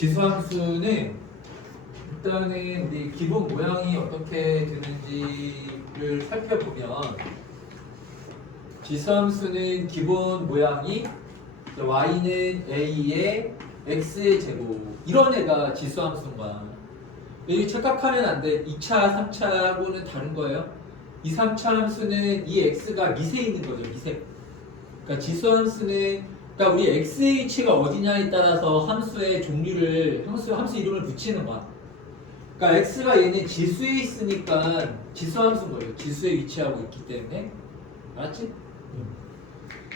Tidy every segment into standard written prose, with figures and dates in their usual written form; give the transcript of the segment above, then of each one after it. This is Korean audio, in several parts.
지수함수는 일단은 이 기본 모양이 어떻게 되는지를 살펴보면 지수함수는 기본 모양이 y는 a의 x의 제곱 이런 애가 지수함수인 거야. 여기 착각하면 안 돼. 2차, 3차하고는 다른 거예요. 2, 3차 함수는 이 x가 미세에 있는 거죠. 미세. 그러니까 지수함수는 그러니까 우리 xh가 어디냐에 따라서 함수의 종류를 함수 이름을 붙이는 거야. 그러니까 x가 얘는 지수에 있으니까 지수함수인 거예요. 지수에 위치하고 있기 때문에. 알았지?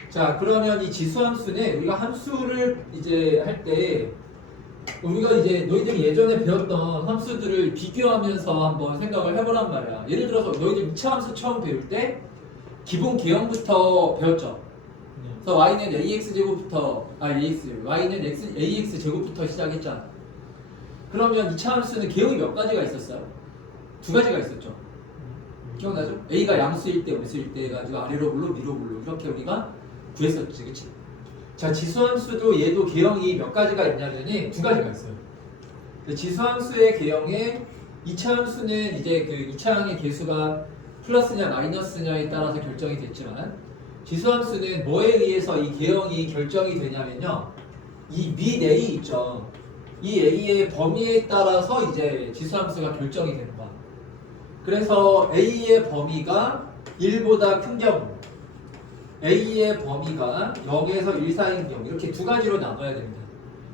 자, 그러면 이 지수함수는 우리가 함수를 이제 할 때 우리가 이제 너희들이 예전에 배웠던 함수들을 비교하면서 한번 생각을 해보란 말이야. 예를 들어서 너희들 2차 함수 처음 배울 때 기본 개형부터 배웠죠. 그래서 y는 ax 제곱부터 y는 ax 제곱부터 시작했잖아. 그러면 2차 함수는 개형이 몇 가지가 있었어요? 두 가지가 있었죠. 기억나죠? a가 양수일 때 음수일 때 해가지고 아래로 불로 위로 불로 이렇게 우리가 구했었지, 그치? 자, 지수함수도 얘도 개형이 몇 가지가 있냐면은 두 가지가 있어요. 지수함수의 개형에 2차 함수는 이제 그 2차항의 개수가 플러스냐 마이너스냐에 따라서 결정이 됐지만 지수함수는 뭐에 의해서 이 개형이 결정이 되냐면요. 이 밑 a 있죠. 이 a의 범위에 따라서 이제 지수함수가 결정이 되는 거야. 그래서 a의 범위가 1보다 큰 경우 a의 범위가 0에서 1 사이인 경우 이렇게 두 가지로 나눠야 됩니다.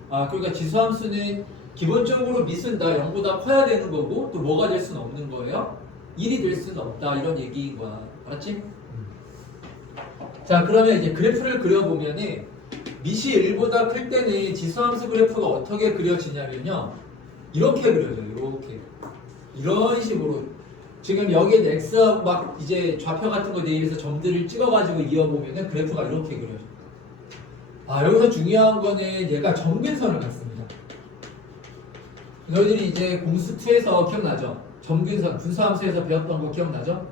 그러니까 지수함수는 기본적으로 밑은 다 0보다 커야 되는 거고 또 뭐가 될 수는 없는 거예요? 1이 될 수는 없다 이런 얘기인 거야. 알았지? 자, 그러면 이제 그래프를 그려보면은 밑이 1보다 클 때는 지수함수 그래프가 어떻게 그려지냐면요. 이렇게 그려져요. 이렇게. 이런 식으로. 지금 여기에 x하고 막 이제 좌표 같은 거 대입해서 점들을 찍어가지고 이어보면은 그래프가 이렇게 그려져요. 여기서 중요한 거는 얘가 점근선을 갖습니다. 너희들이 이제 공수2에서 기억나죠? 점근선, 분수함수에서 배웠던 거 기억나죠?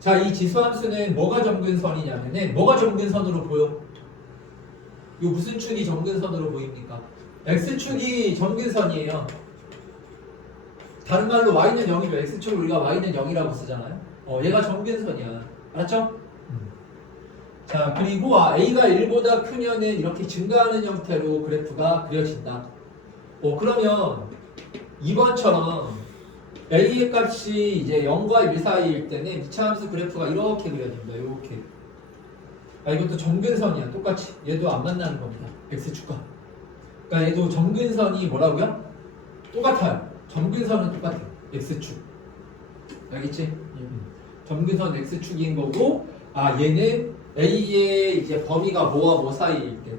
자, 이 지수함수는 뭐가 점근선이냐면은 뭐가 점근선으로 보여? 이 무슨 축이 점근선으로 보입니까? x축이 점근선이에요. 다른 말로 y는 0이고 x축을 우리가 y는 0이라고 쓰잖아요. 얘가 점근선이야. 알았죠? 자, 그리고 a가 1보다 크면은 이렇게 증가하는 형태로 그래프가 그려진다. 그러면 2번처럼 a의 값이 이제 0과 1 사이일 때는 2차 함수 그래프가 이렇게 그려집니다. 이렇게. 이것도 점근선이야. 똑같이. 얘도 안 만나는 겁니다. x축과. 그러니까 얘도 점근선이 뭐라고요? 똑같아요. 점근선은 똑같아요. x축. 알겠지? 점근선 x축인 거고, 얘는 a의 이제 범위가 뭐와 뭐 사이일 때,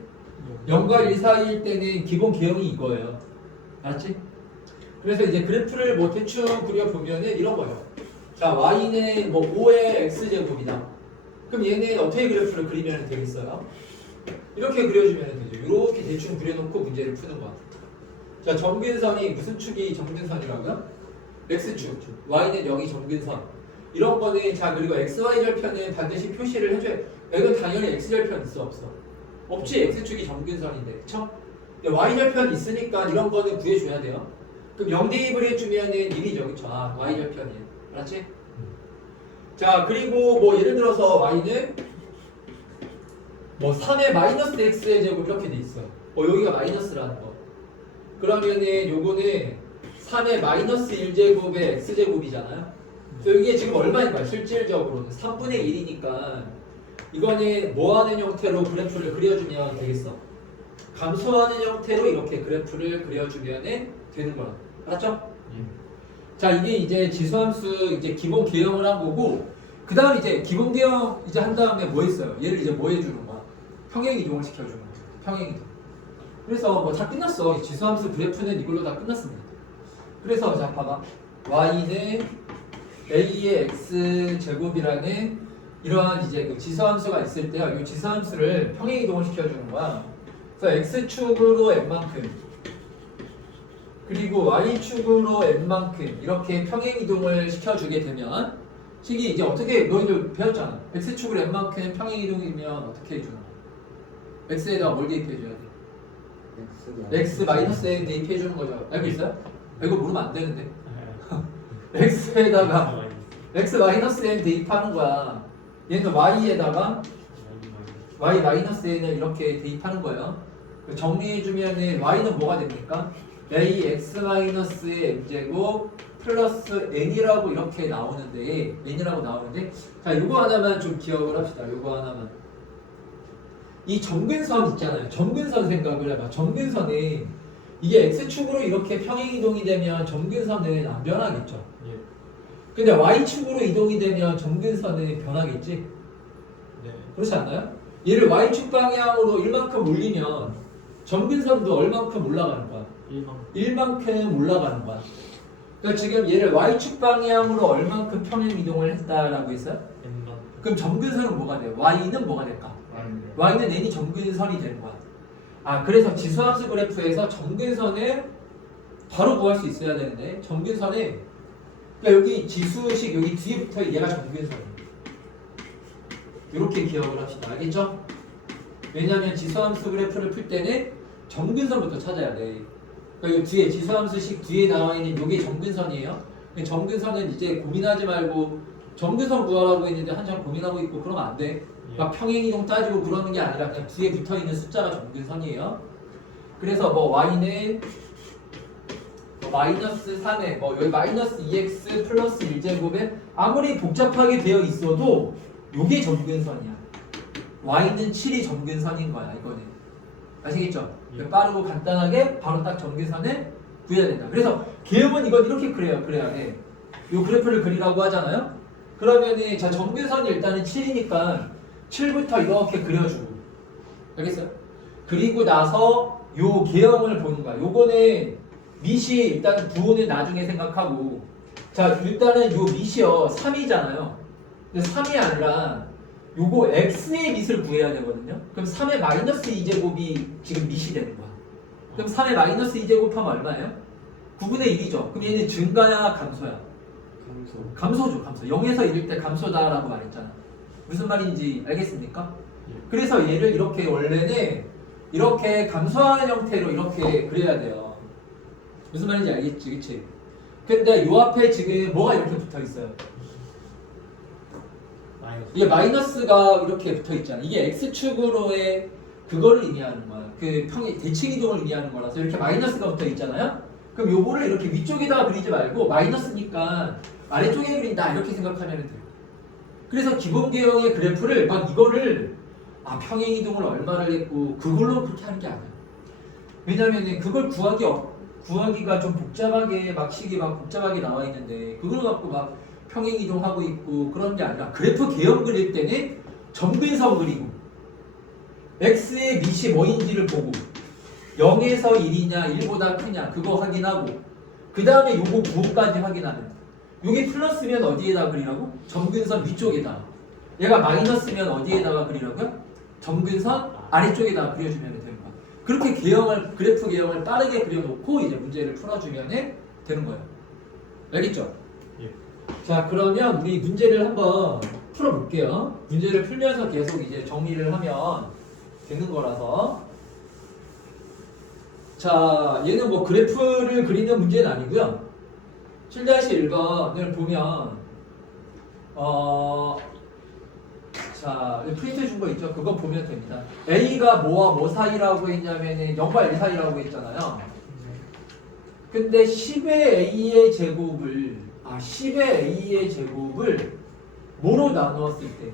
0과 1 사이일 때는 기본 개형이 이거예요. 알았지? 그래서 이제 그래프를 뭐 대충 그려보면은 이런 거예요. 자, y는 뭐 5의 x제곱이다. 그럼 얘는 어떻게 그래프를 그리면 되겠어요? 이렇게 그려주면 되죠. 이렇게 대충 그려놓고 문제를 푸는 거야. 자, 점근선이 무슨 축이 점근선이라고요? x축. y는 0이 점근선. 이런 거는 자, 그리고 xy절편은 반드시 표시를 해줘야 돼. 이건 당연히 x절편 있어 없어? 없지. x축이 점근선인데. 그쵸? y절편 있으니까 이런 거는 구해줘야 돼요. 그럼 0 대입을 해주면은 1이죠. 그쵸? y절편이에요. 알았지? 자, 그리고 뭐 예를 들어서 y는 뭐 3의 마이너스 x의 제곱 이렇게 돼 있어요. 여기가 마이너스라는 거. 그러면은 요거는 3의 마이너스 1제곱의 x제곱이잖아요. 그래서 이게 지금 얼마인 거야? 실질적으로는 3분의 1이니까 이거는 뭐 하는 형태로 그래프를 그려주면 되겠어? 감소하는 형태로 이렇게 그래프를 그려주면 되는 거야. 알았죠? 자, 이게 이제 지수함수 이제 기본 개형을 한 거고, 그 다음 이제 기본 개형 이제 한 다음에 뭐 했어요? 얘를 이제 뭐 해주는 거야? 평행 이동을 시켜주는 거야. 평행 이동. 그래서 뭐 다 끝났어. 지수함수 그래프는 이걸로 다 끝났습니다. 그래서 자, 봐봐. y는 a의 x 제곱이라는 이러한 이제 그 지수함수가 있을 때요. 이 지수함수를 평행 이동을 시켜주는 거야. 그래서 x축으로 n만큼. 그리고 y축으로 n만큼 이렇게 평행 이동을 시켜주게 되면 식이 이제 어떻게 너희들 배웠잖아. x축으로 n만큼 평행 이동이면 어떻게 해주나? x에다가 뭘 대입해줘야 돼? x 마이너스 n 대입해 주는 거죠. 알고 있어요? 이거 물으면 안 되는데. x에다가 x 마이너스 n 대입하는 거야. 얘는 y에다가 y 마이너스 n을 이렇게 대입하는 거예요. 정리해주면 y는 뭐가 됩니까? ax 마이너스 n제곱 플러스 n이라고 이렇게 나오는데 n이라고 나오는데 자 요거 하나만 좀 기억을 합시다. 요거 하나만. 이 점근선 있잖아요. 점근선 생각을 해봐. 점근선은 이게 x축으로 이렇게 평행이동이 되면 점근선은 안 변하겠죠. 예. 근데 y축으로 이동이 되면 점근선은 변하겠지. 네. 그렇지 않나요? 얘를 y축 방향으로 1만큼 올리면 점근선도 얼만큼 올라가는 거야? 1만큼 올라가는 거야. 그러니까 지금 얘를 y축 방향으로 얼만큼 평행 이동을 했다라고 했어요? N만. 그럼 점근선은 뭐가 돼요? y는 뭐가 될까? y는 n이 점근선이 되는 거야. 아 그래서 지수함수 그래프에서 점근선을 바로 구할 수 있어야 되는데 점근선에 그러니까 여기 지수식 여기 뒤에부터 얘가 점근선이에요. 이렇게 기억을 합시다. 알겠죠? 왜냐하면 지수함수 그래프를 풀 때는 점근선부터 찾아야 돼. 그러니까 이 뒤에 지수함수식 뒤에 나와 있는 이게 점근선이에요. 점근선은 이제 고민하지 말고 점근선 구하라고 했는데 한참 고민하고 있고 그러면 안 돼. 막 평행이동 따지고 그러는 게 아니라 그냥 뒤에 붙어 있는 숫자가 점근선이에요. 그래서 뭐 y는 마이너스 3에 뭐 여기 마이너스 2x 플러스 1제곱에 아무리 복잡하게 되어 있어도 요게 점근선이야. y는 7이 점근선인 거야. 이거는 아시겠죠? 예. 빠르고 간단하게 바로 딱 점근선을 구해야 된다. 그래서 개혁은 이건 이렇게 그래야 해. 요 그래프를 그리라고 하잖아요. 그러면은 자 점근선이 일단은 7이니까 7부터 이렇게 그려주고 알겠어요? 그리고 나서 요 개형을 보는 거야. 요거는 밑이 일단 부호는 나중에 생각하고 자 일단은 요 밑이요 3이잖아요. 근데 3이 아니라 요거 x의 밑을 구해야 되거든요. 그럼 3의 마이너스 2제곱이 지금 밑이 되는 거야. 그럼 3의 마이너스 2제곱 하면 얼마예요? 9분의 1이죠. 그럼 얘는 증가야 감소야? 감소죠. 감소. 0에서 1일 때 감소다라고 말했잖아. 무슨 말인지 알겠습니까? 그래서 얘를 이렇게 원래는 이렇게 감소하는 형태로 이렇게 그려야 돼요. 무슨 말인지 알겠지? 그치? 근데 요 앞에 지금 뭐가 이렇게 붙어 있어요? 이게 마이너스가 이렇게 붙어 있잖아. 이게 x축으로의 그거를 의미하는 거야. 그 평행 대칭 이동을 의미하는 거라서 이렇게 마이너스가 붙어 있잖아요. 그럼 요거를 이렇게 위쪽에다가 그리지 말고 마이너스니까 아래쪽에 그린다 이렇게 생각하면 돼요. 그래서 기본 개형의 그래프를 막 이거를 평행 이동을 얼마를 했고 그걸로 그렇게 하는 게 아니야. 왜냐면은 그걸 구하기가 좀 복잡하게 막 식이 막 복잡하게 나와 있는데 그걸 갖고 막 평행 이동하고 있고 그런 게 아니라 그래프 개형 그릴 때는 점근선 그리고 x의 밑이 뭐인지를 보고 0에서 1이냐 1보다 크냐 그거 확인하고 그 다음에 요거 부호까지 확인하는 요게 플러스면 어디에다 그리라고? 점근선 위쪽에다. 얘가 마이너스면 어디에다가 그리라고요? 점근선 아래쪽에다 그려주면 되는 거야. 그렇게 그래프 개형을 빠르게 그려놓고 이제 문제를 풀어주면 되는 거예요. 알겠죠? 예. 자 그러면 우리 문제를 한번 풀어볼게요. 문제를 풀면서 계속 이제 정리를 하면 되는 거라서. 자 얘는 뭐 그래프를 그리는 문제는 아니고요. 7-1번을 보면 자 프린트 준 거 있죠? 그거 보면 됩니다. A가 뭐와 뭐 사이라고 했냐면은 0과 1 사이라고 했잖아요. 근데 10의 A의 제곱을 10의 A의 제곱을 뭐로 나누었을 때?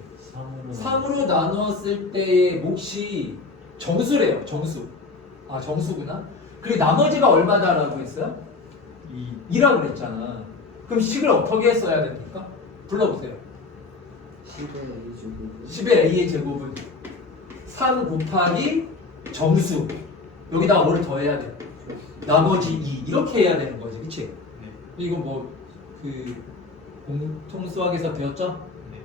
3으로 나누었을 때의 몫이 정수래요. 정수. 정수구나. 그리고 나머지가 얼마다라고 했어요? 2라고 그랬잖아. 그럼 식을 어떻게 써야 됩니까? 불러보세요. 10의 A의 제곱은 3 곱하기 정수 여기다가 뭐를 더해야 돼? 나머지 2 이렇게 해야 되는 거지. 그치? 네. 이거 뭐 그 공통수학에서 배웠죠? 네.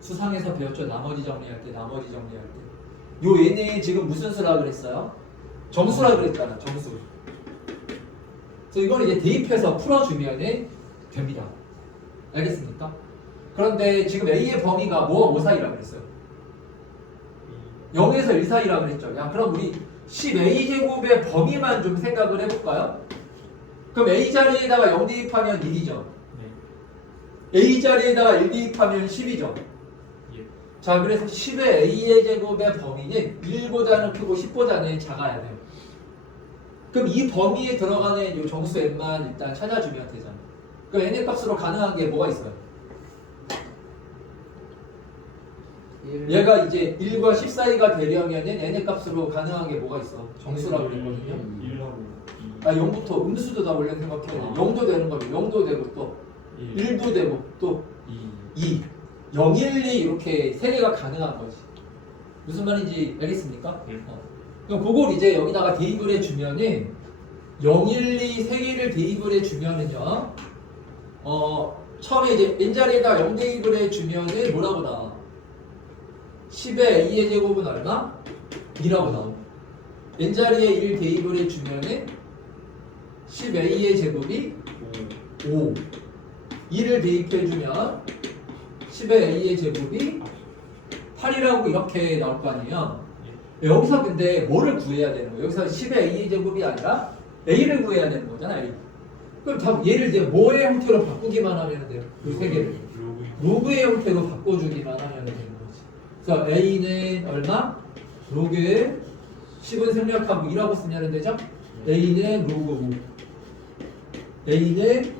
수상에서 배웠죠? 나머지 정리할 때 요 얘네 지금 무슨 수라 그랬어요? 정수라 그랬잖아. 정수. 그래서 이걸 이제 대입해서 풀어주면 됩니다. 알겠습니까? 그런데 지금 A의 범위가 뭐와 뭐 사이라고 그랬어요? 0에서 1 사이라고 그랬죠. 야 그럼 우리 10a제곱의 범위만 좀 생각을 해볼까요? 그럼 a 자리에다가 0 대입하면 1이죠. a 자리에다가 1 대입하면 10이죠. 예. 자, 그래서 10의 a의 제곱의 범위는 1보다는 크고 10보다는 작아야 돼요. 그럼 이 범위에 들어가는 이 정수 n만 일단 찾아주면 되잖아. 그럼 n의 값으로 가능한 게 뭐가 있어요? 얘가 이제 1과 10 사이가 되려면은 n의 값으로 가능한 게 뭐가 있어? 정수라고 그랬거든요. 1하고 아, 0부터 음수도 다 원래 생각해야 돼. 0도 되는 거죠. 0도 되고 또 1도 되고 또 2, 0, 1, 2 이렇게 세 개가 가능한 거지. 무슨 말인지 알겠습니까? 그럼 그걸 이제 여기다가 대입을 해주면은 0, 1, 2 세 개를 대입을 해주면은요. 처음에 이제 n자리에다 0 대입을 해주면은 뭐라고 나와? 10의 a의 제곱은 얼마? 2라고 나오고 n자리에 1 대입을 해주면은 10a의 제곱이 5 2를 대입해주면 10의 a의 제곱이 8이라고 이렇게 나올 거 아니에요. 여기서 근데 뭐를 구해야 되는 거예요? 여기서 10의 a의 제곱이 아니라 a를 구해야 되는 거잖아. A. 그럼 다 얘를 이제 뭐의 형태로 바꾸기만 하면 돼요? 이 세 개를 로그의 형태로 바꿔주기만 하면 되는 거지. 그래서 a는 얼마? 로그 10은 생략하고 2라고 쓰면 되죠? a는 로그 5 a는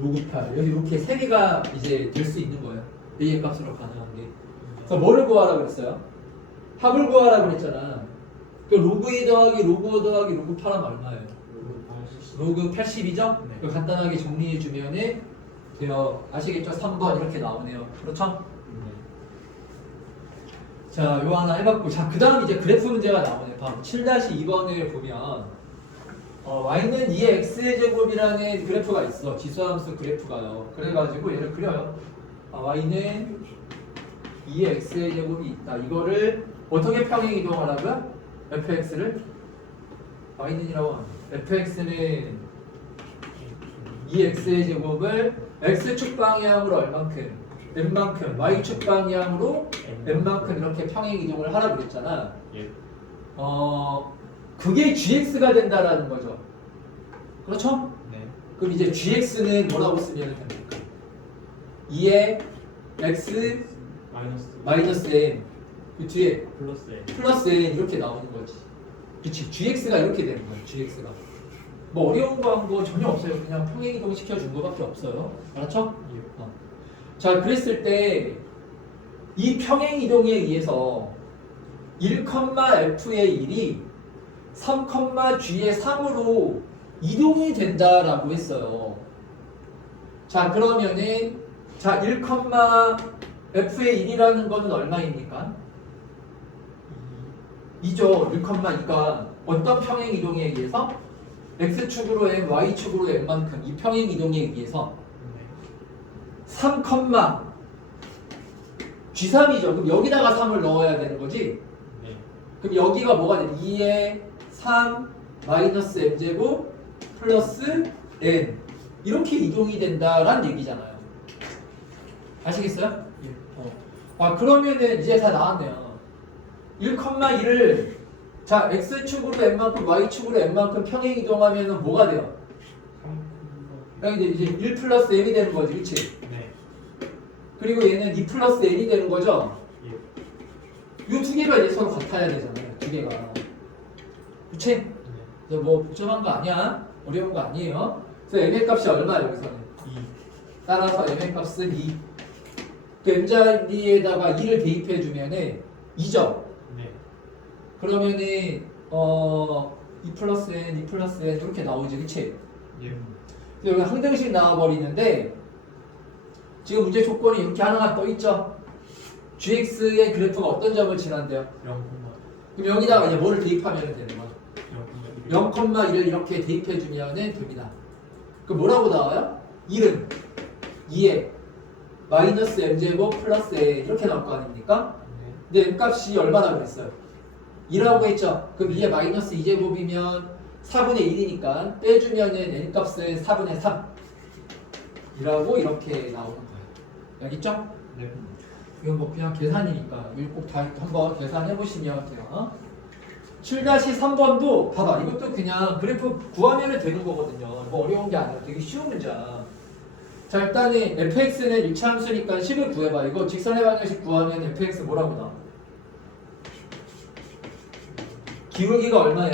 로그 8 여기 이렇게 세 개가 이제 될 수 있는 거예요. a의 값으로 가능한 게. 그래서 뭐를 구하라 그랬어요? 합을 구하라 그랬잖아. 그 로그 2 더하기 로그 5 더하기 로그 8하면 얼마예요? 로그 80이죠? 네. 간단하게 정리해 주면은 돼요. 아시겠죠? 3번 이렇게 나오네요. 그렇죠? 자, 요 하나 해봤고, 자, 그 다음 이제 그래프 문제가 나오네요. 다음 7-2번을 보면 y는 2x의 제곱이라는 그래프가 있어. 지수함수 그래프가요. 그래가지고 얘를 그려요. y는 2x의 제곱이 있다. 이거를 어떻게 평행 이동하라고요? fx를 y는이라고 합니다. fx는 2x의 제곱을 x축 방향으로 얼만큼? n만큼, y축 방향으로 n만큼 이렇게 평행 이동을 하라고 그랬잖아. 예. 그게 gx가 된다라는 거죠. 그렇죠? 네. 그럼 이제 gx는 뭐라고 쓰면 됩니까? 2의 x 마이너스 n 그 뒤에 플러스 A. 플러스 n 이렇게 나오는 거지. 그치? gx가 이렇게 되는 거야. gx가 뭐 어려운 거 한 거 전혀 없어요. 그냥 평행 이동 시켜준 거밖에 없어요. 알았죠? 예. 자, 그랬을 때 이 평행 이동에 의해서 1,f의 1이 3,g의 3으로 이동이 된다라고 했어요. 자, 그러면은 자, 1,f의 1이라는 거는 얼마입니까? 2죠. 1,2가 어떤 평행 이동에 의해서 x축으로 m, y축으로 m만큼 이 평행 이동에 의해서 3, G3이죠. 그럼 여기다가 3을 넣어야 되는 거지. 네. 그럼 여기가 뭐가 돼? 2의 3 마이너스 m제곱 플러스 n 이렇게 이동이 된다라는 얘기잖아요. 아시겠어요? 예. 그러면은 이제 다 나왔네요. 1,1을 자 x축으로 n만큼 y축으로 n만큼 평행 이동하면은 뭐가 돼요? 여기 이제 1 플러스 m이 되는 거지, 그렇지? 네. 그리고 얘는 2 플러스 n이 되는 거죠? 예. 이 두 개가 이제 서로 같아야 되잖아요. 두 개가. 그치? 네. 그래서 뭐 복잡한 거 아니야. 어려운 거 아니에요. 그래서 m의 값이 얼마야 여기서는? 2. 따라서 m의 값은 2. 그 m자리에다가 2를 대입해 주면은 2죠. 네. 그러면은 2 플러스 n, 2 플러스 n 이렇게 나오지, 그치? 예. 여기 항등식 나와버리는데 지금 문제 조건이 이렇게 하나가 떠 있죠. gx의 그래프가 어떤 점을 지난대요? 0, 그럼 여기다가 이제 뭐를 대입하면 되는 거야? 0, 0,1을 이렇게 대입해주면 됩니다. 그럼 뭐라고 나와요? 1은 2에 마이너스 m제곱 플러스 a 이렇게 나올 거 아닙니까? 네. 근데 m값이 얼마나 그랬어요? 2라고 했죠? 그럼 2에 마이너스 2제곱이면 4분의 1이니까 빼주면은 n값은 4분의 3 이라고 이렇게 나오는 거예요. 알겠죠? 네. 이건 뭐 그냥 계산이니까 이거 꼭 다 한번 계산해 보시면 돼요. 7-3번도 봐봐. 이것도 그냥 그래프 구하면 되는 거거든요. 뭐 어려운 게 아니라 되게 쉬운 문제야. 자, 일단은 fx는 1차 함수니까 10을 구해봐. 이거 직선의 방정식 구하면 fx 뭐라고 나와? 기울기가 얼마예요?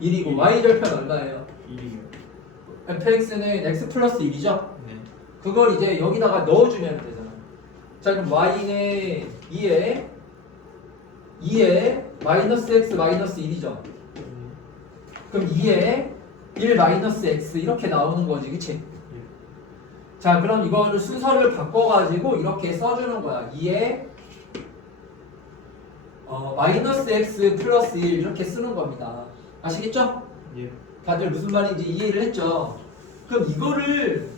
1이고 y절편 얼마예요? 1이요. fx는 x 플러스 1이죠? 네. 그걸 이제 여기다가 넣어주면 되잖아. 자, 그럼 y는 2에 마이너스 x 마이너스 1이죠. 그럼 2에 1 마이너스 x 이렇게 나오는 거지, 그치? 자, 그럼 이거를 순서를 바꿔가지고 이렇게 써주는 거야. 2에 마이너스 x 플러스 1 이렇게 쓰는 겁니다. 아시겠죠? 예. 다들 무슨 말인지 이해를 했죠? 그럼 이거를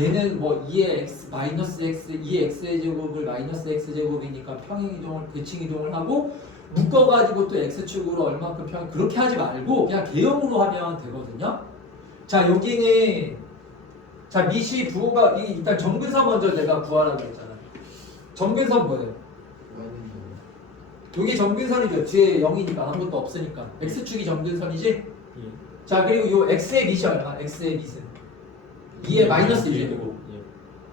얘는 뭐 2의 x 마이너스 x 2의 x의 제곱을 마이너스 x 제곱이니까 평행 이동을 대칭 이동을 하고 묶어가지고 또 x축으로 얼마큼 평행 그렇게 하지 말고 그냥 개형으로 하면 되거든요. 자, 여기는 자 미시 부호가 일단 정근선 먼저 내가 구하라고 했잖아. 정근선 뭐예요? 여기 정근선이죠. 뒤에 0이니까 아무것도 없으니까 x축이 정근선이지. 예. 자, 그리고 요 x의 밑이 얼마? x의 밑은 2의 마이너스 1제곱. 예.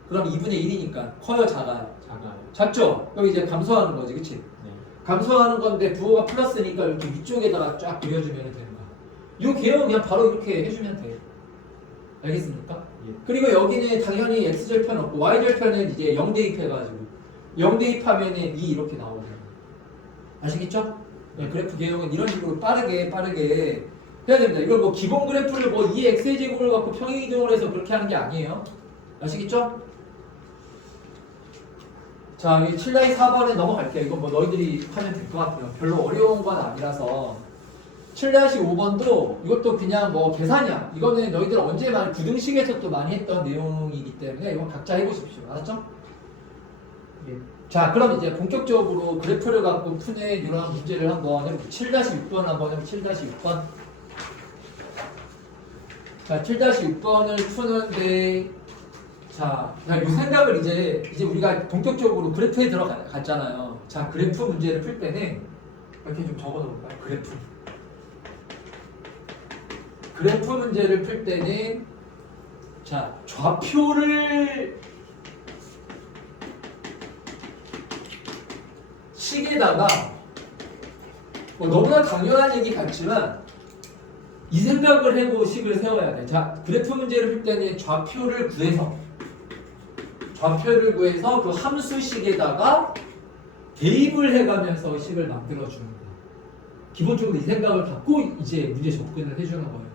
그럼 2분의 1이니까 커요, 작아요? 작아요. 작죠? 그럼 이제 감소하는 거지, 그치? 네. 감소하는 건데 부호가 플러스니까 이렇게 위쪽에다가 쫙 그려주면 되는 거야. 요 개형 그냥 바로 이렇게 해주면 돼. 알겠습니까? 예. 그리고 여기는 당연히 x절편 없고 y절편은 이제 0 대입해가지고 0 대입하면은 2 이렇게 나오거든요. 아시겠죠? 네, 그래프 개형은 이런 식으로 빠르게 해야 됩니다. 이걸 뭐 기본 그래프를 뭐 2x의 제곱을 갖고 평행 이동을 해서 그렇게 하는 게 아니에요. 아시겠죠? 자, 이 7-4번에 넘어갈게요. 이건 뭐 너희들이 하면 될 것 같아요. 별로 어려운 건 아니라서. 7-5번도 이것도 그냥 뭐 계산이야. 이거는 너희들 언제 많이 구등식에서 또 많이 했던 내용이기 때문에 이건 각자 해보십시오. 알았죠? 예. 자, 그럼 이제 본격적으로 그래프를 갖고 푸는 이런 문제를 한번 해볼게요. 7-6번 한번 해볼게요. 7-6번. 자, 7-6번을 푸는데 자, 이 생각을 이제 우리가 본격적으로 그래프에 들어갔잖아요. 자, 그래프 문제를 풀 때는 이렇게 좀 적어놓을까요? 그래프 문제를 풀 때는 자, 좌표를 식에다가 뭐 너무나 당연한 얘기 같지만 이 생각을 해고 식을 세워야 돼. 자, 그래프 문제를 풀 때는 좌표를 구해서 그 함수식에다가 대입을 해가면서 식을 만들어주는 거야. 기본적으로 이 생각을 갖고 이제 문제 접근을 해주는 거예요.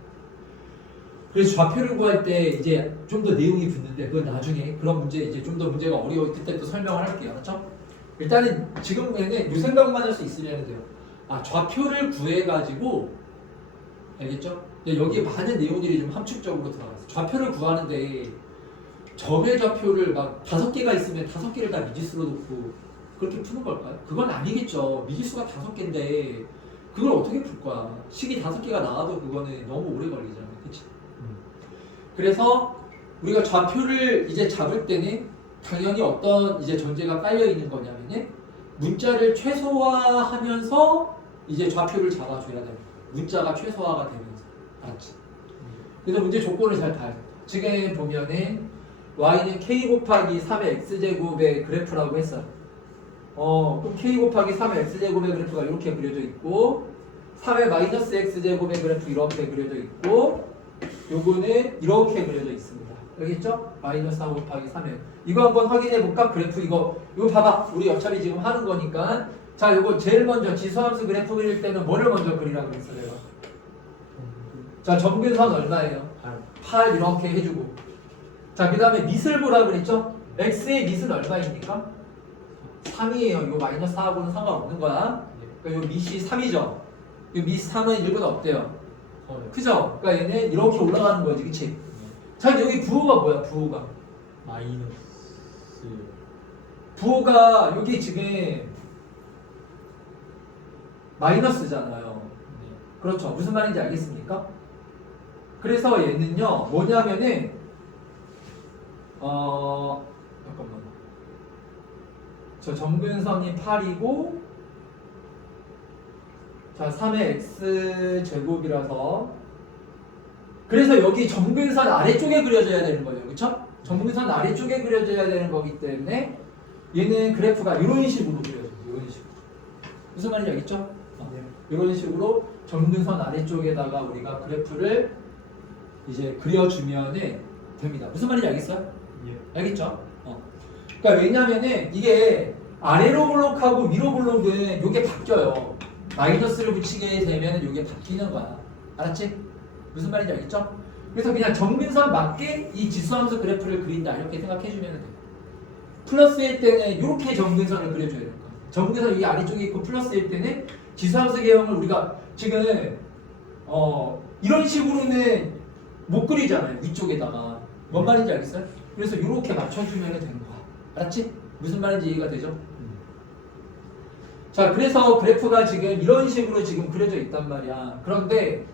그래서 좌표를 구할 때 이제 좀 더 내용이 붙는데 그건 나중에 그런 문제 이제 좀 더 문제가 어려울 그때 또 설명을 할게요. 알았죠? 일단은 지금에는 이 생각만 할 수 있으면 돼요. 좌표를 구해가지고 알겠죠? 여기에 많은 내용들이 좀 함축적으로 들어갔어요. 좌표를 구하는데 점의 좌표를 막 5개가 있으면 5개를 다 미지수로 놓고 그렇게 푸는 걸까요? 그건 아니겠죠. 미지수가 5개인데 그걸 어떻게 풀 거야? 식이 5개가 나와도 그거는 너무 오래 걸리잖아. 그치? 그래서 우리가 좌표를 이제 잡을 때는 당연히 어떤 이제 전제가 깔려 있는 거냐면은 문자를 최소화하면서 이제 좌표를 잡아줘야 됩니다. 문자가 최소화가 되면서. 알았지? 그래서 문제 조건을 잘 봐야 됩니다. 지금 보면은 y는 k 곱하기 3의 x제곱의 그래프라고 했어요. 그럼 k 곱하기 3의 x제곱의 그래프가 이렇게 그려져 있고 3의 마이너스 x제곱의 그래프 이렇게 그려져 있고 요거는 이렇게 그려져 있습니다. 알겠죠? 마이너스 4 곱하기 3의 이거 한번 확인해 볼까? 그래프 이거 봐봐. 우리 어차피 지금 하는 거니까 자, 요거 제일 먼저 지수함수 그래프 그릴 때는 뭐를 먼저 그리라고 그랬어 내가? 자, 점근선 얼마예요? 8 이렇게 해주고 자, 그 다음에 밑을 보라 그랬죠? x의 밑은 얼마입니까? 3이에요. 이거 마이너스 4하고는 상관없는 거야. 그러니까 요 밑이 3이죠. 요 밑 3은 1보다 없대요. 크죠? 그러니까 얘는 이렇게 올라가는 거지, 그치? 자, 여기 부호가 뭐야, 부호가? 부호가 여기 지금 마이너스잖아요. 그렇죠. 무슨 말인지 알겠습니까? 그래서 얘는요, 뭐냐면은, 잠깐만. 저 점근선이 8이고, 자, 3의 x제곱이라서 그래서 여기 점근선 아래쪽에 그려져야 되는 거예요. 그쵸? 점근선 아래쪽에 그려져야 되는 거기 때문에 얘는 그래프가 이런 식으로 그려져요. 이런 식으로. 무슨 말인지 알겠죠? 이런 식으로 점근선 아래쪽에다가 우리가 그래프를 이제 그려주면은 됩니다. 무슨 말인지 알겠어요? 예. 알겠죠? 그러니까 왜냐면은 이게 아래로 블록하고 위로 블록은 이게 바뀌어요. 마이너스를 붙이게 되면 이게 바뀌는 거야. 알았지? 무슨 말인지 알겠죠? 그래서 그냥 점근선 맞게 이 지수함수 그래프를 그린다 이렇게 생각해주면 돼요. 플러스일 때는 이렇게 점근선을 그려줘야 돼요. 점근선 이 아래쪽에 있고 플러스일 때는 지수함수 개형을 우리가 지금 이런 식으로는 못 그리잖아요. 위쪽에다가. 뭔 말인지 알겠어요? 그래서 이렇게 맞춰주면 되는 거야. 알았지? 무슨 말인지 이해가 되죠? 자, 그래서 그래프가 지금 이런 식으로 지금 그려져 있단 말이야. 그런데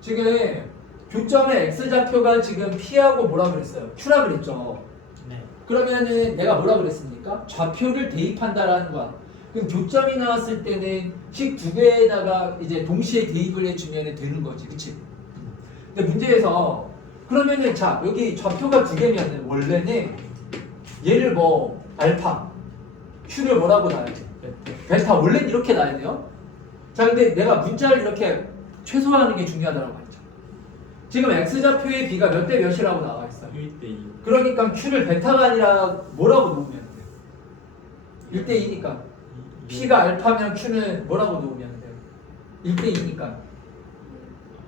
지금 교점의 x좌표가 지금 p하고 뭐라 그랬어요? q라 그랬죠. 네. 그러면은 내가 뭐라 그랬습니까? 좌표를 대입한다라는 거야. 그럼 교점이 나왔을 때는 식 두 개에다가 이제 동시에 대입을 해주면 되는 거지, 그치? 근데 문제에서 그러면은 자 여기 좌표가 두 개면은 원래는 얘를 뭐 알파, q를 뭐라고 놔야 돼? 베타. 원래는 이렇게 놔야 돼요. 자 근데 내가 문자를 이렇게 최소화하는 게 중요하다고 했죠. 지금 x좌표의 b가 몇 대 몇이라고 나와 있어요. 1대2. 그러니까 q를 베타가 아니라 뭐라고 놓으면 돼요? 1대2니까 p가 알파면 q는 뭐라고 놓으면 돼요? 1대2니까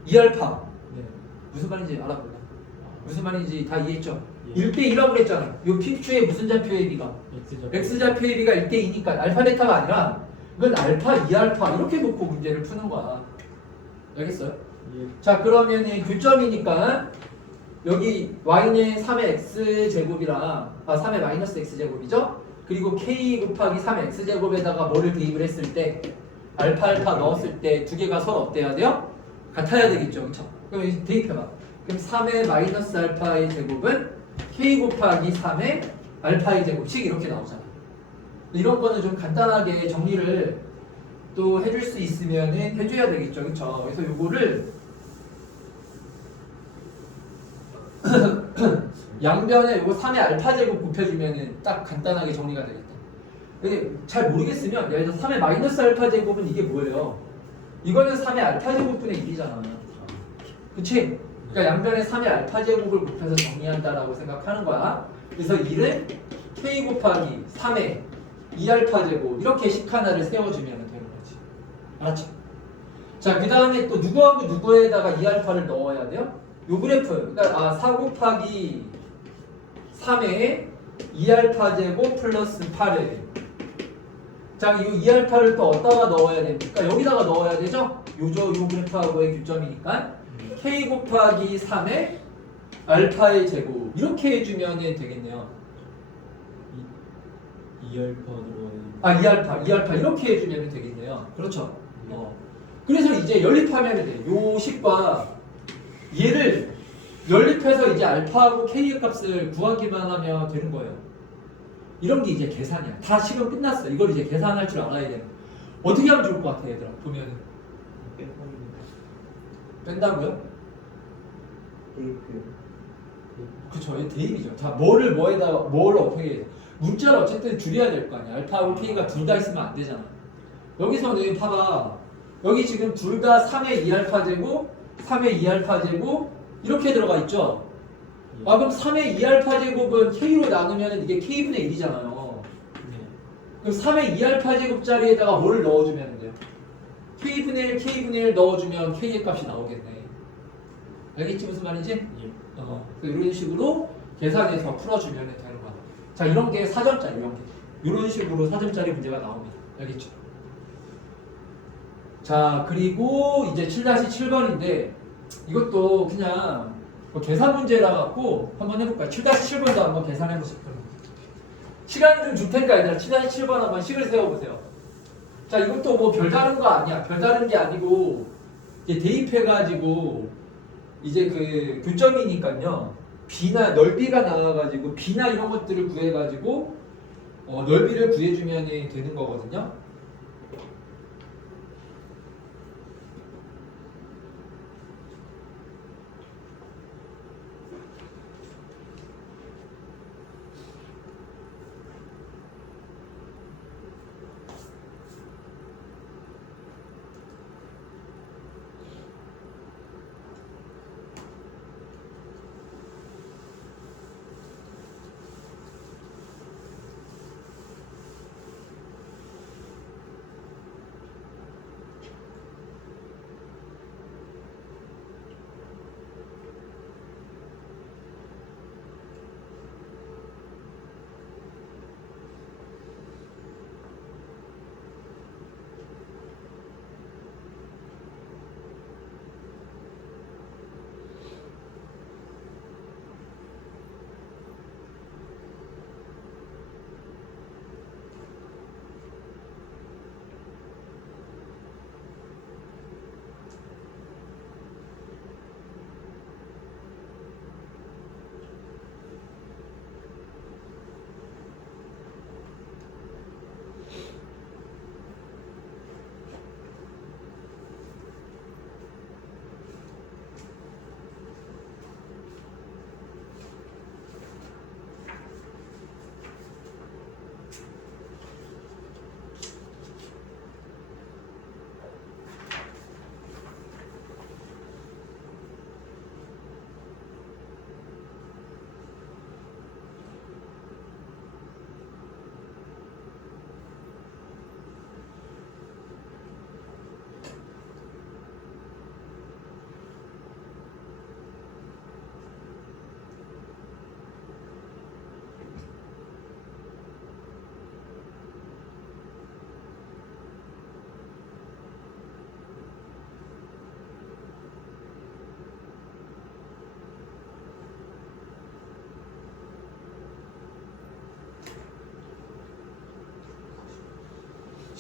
2알파. 네. 무슨 말인지 알아볼래? 무슨 말인지 다 이해했죠? 예. 1대2라고 그랬잖아. 요 pq의 무슨 좌표의 b가? x좌표. x좌표의 b가 1대2니까 알파 베타가 아니라 이건 알파 2알파 이렇게 놓고 문제를 푸는 거야. 알겠어요? 예. 자 그러면 교점이니까 여기 y는 3의 x제곱이랑 3의 마이너스 x제곱이죠? 그리고 k 곱하기 3의 x제곱에다가 뭐를 대입을 했을 때 알파 넣었을 때 두 개가 서로 어때야 돼요? 같아야 되겠죠. 그쵸? 그럼 이제 대입해봐. 그럼 3의 마이너스 알파의 제곱은 k 곱하기 3의 알파의 제곱씩 이렇게 나오잖아. 이런 거는 좀 간단하게 정리를 또 해줄 수 있으면 해줘야 되겠죠. 그쵸? 그래서 요거를 양변에 요거 3의 알파 제곱 곱해주면 딱 간단하게 정리가 되겠다. 근데 잘 모르겠으면 예를 들어 3의 마이너스 알파 제곱은 이게 뭐예요? 이거는 3의 알파 제곱분의 1이잖아. 그치? 그러니까 양변에 3의 알파 제곱을 곱해서 정리한다라고 생각하는 거야. 그래서 1을 k 곱하기 3의 2알파 제곱 이렇게 식 하나를 세워주면 되는 거지. 알았죠? 자, 그 다음에 또 누구하고 누구에다가 2알파를 넣어야 돼요? 요 그래프, 그러니까 4 곱하기 3의 2알파 제곱 플러스 8을 자, 이 2알파를 또 어디다가 넣어야 됩니까? 여기다가 넣어야 되죠? 요 그래프하고의 교점이니까 k 곱하기 3의 알파의 제곱 이렇게 해주면 되겠네요. 2알파 들어가야 2알파 이렇게 해주면 되겠네요. 그렇죠? 그래서 이제 연립하면 돼. 요 식과 얘를 연립해서 이제 알파하고 k의 값을 구하기만 하면 되는 거예요. 이런 게 이제 계산이야. 다 시간 끝났어. 이걸 이제 계산할 줄 알아야 돼. 어떻게 하면 좋을 것 같아, 얘들아? 보면은 뺀다고요? 그쵸, 얘 대입이죠. 자, 뭘 어떻게 해? 문자를 어쨌든 줄여야 될 거 아니야. 알파하고 k가 둘 다 있으면 안 되잖아. 여기서는 봐봐. 여기 지금 둘 다 3의 2알파 제곱, 3의 2알파 제곱 이렇게 들어가 있죠. 그럼 3의 2알파 제곱은 k로 나누면 이게 k분의 1이잖아요. 그럼 3의 2알파 제곱짜리에다가 뭐를 넣어주면 돼요? k분의 1, k분의 1 넣어주면 k의 값이 나오겠네. 알겠지 무슨 말인지? 예. 이런 식으로 계산해서 풀어주면 되는 거야. 자, 이런 게 사점짜리 이런 게. 이런 식으로 사점짜리 문제가 나옵니다. 알겠죠? 자, 그리고 이제 7-7번인데 이것도 그냥 뭐 계산 문제라 갖고 한번 해볼까요? 7-7번도 한번 계산해보세요. 시간을 좀 줄 테니까 얘들아 7-7번 한번 식을 세워보세요. 자, 이것도 뭐 별다른 거 아니야. 별다른 게 아니고 이제 대입해가지고 이제 그 교점이니까요. b나 넓이가 나와가지고 b나 이런 것들을 구해가지고 넓이를 구해주면 되는 거거든요.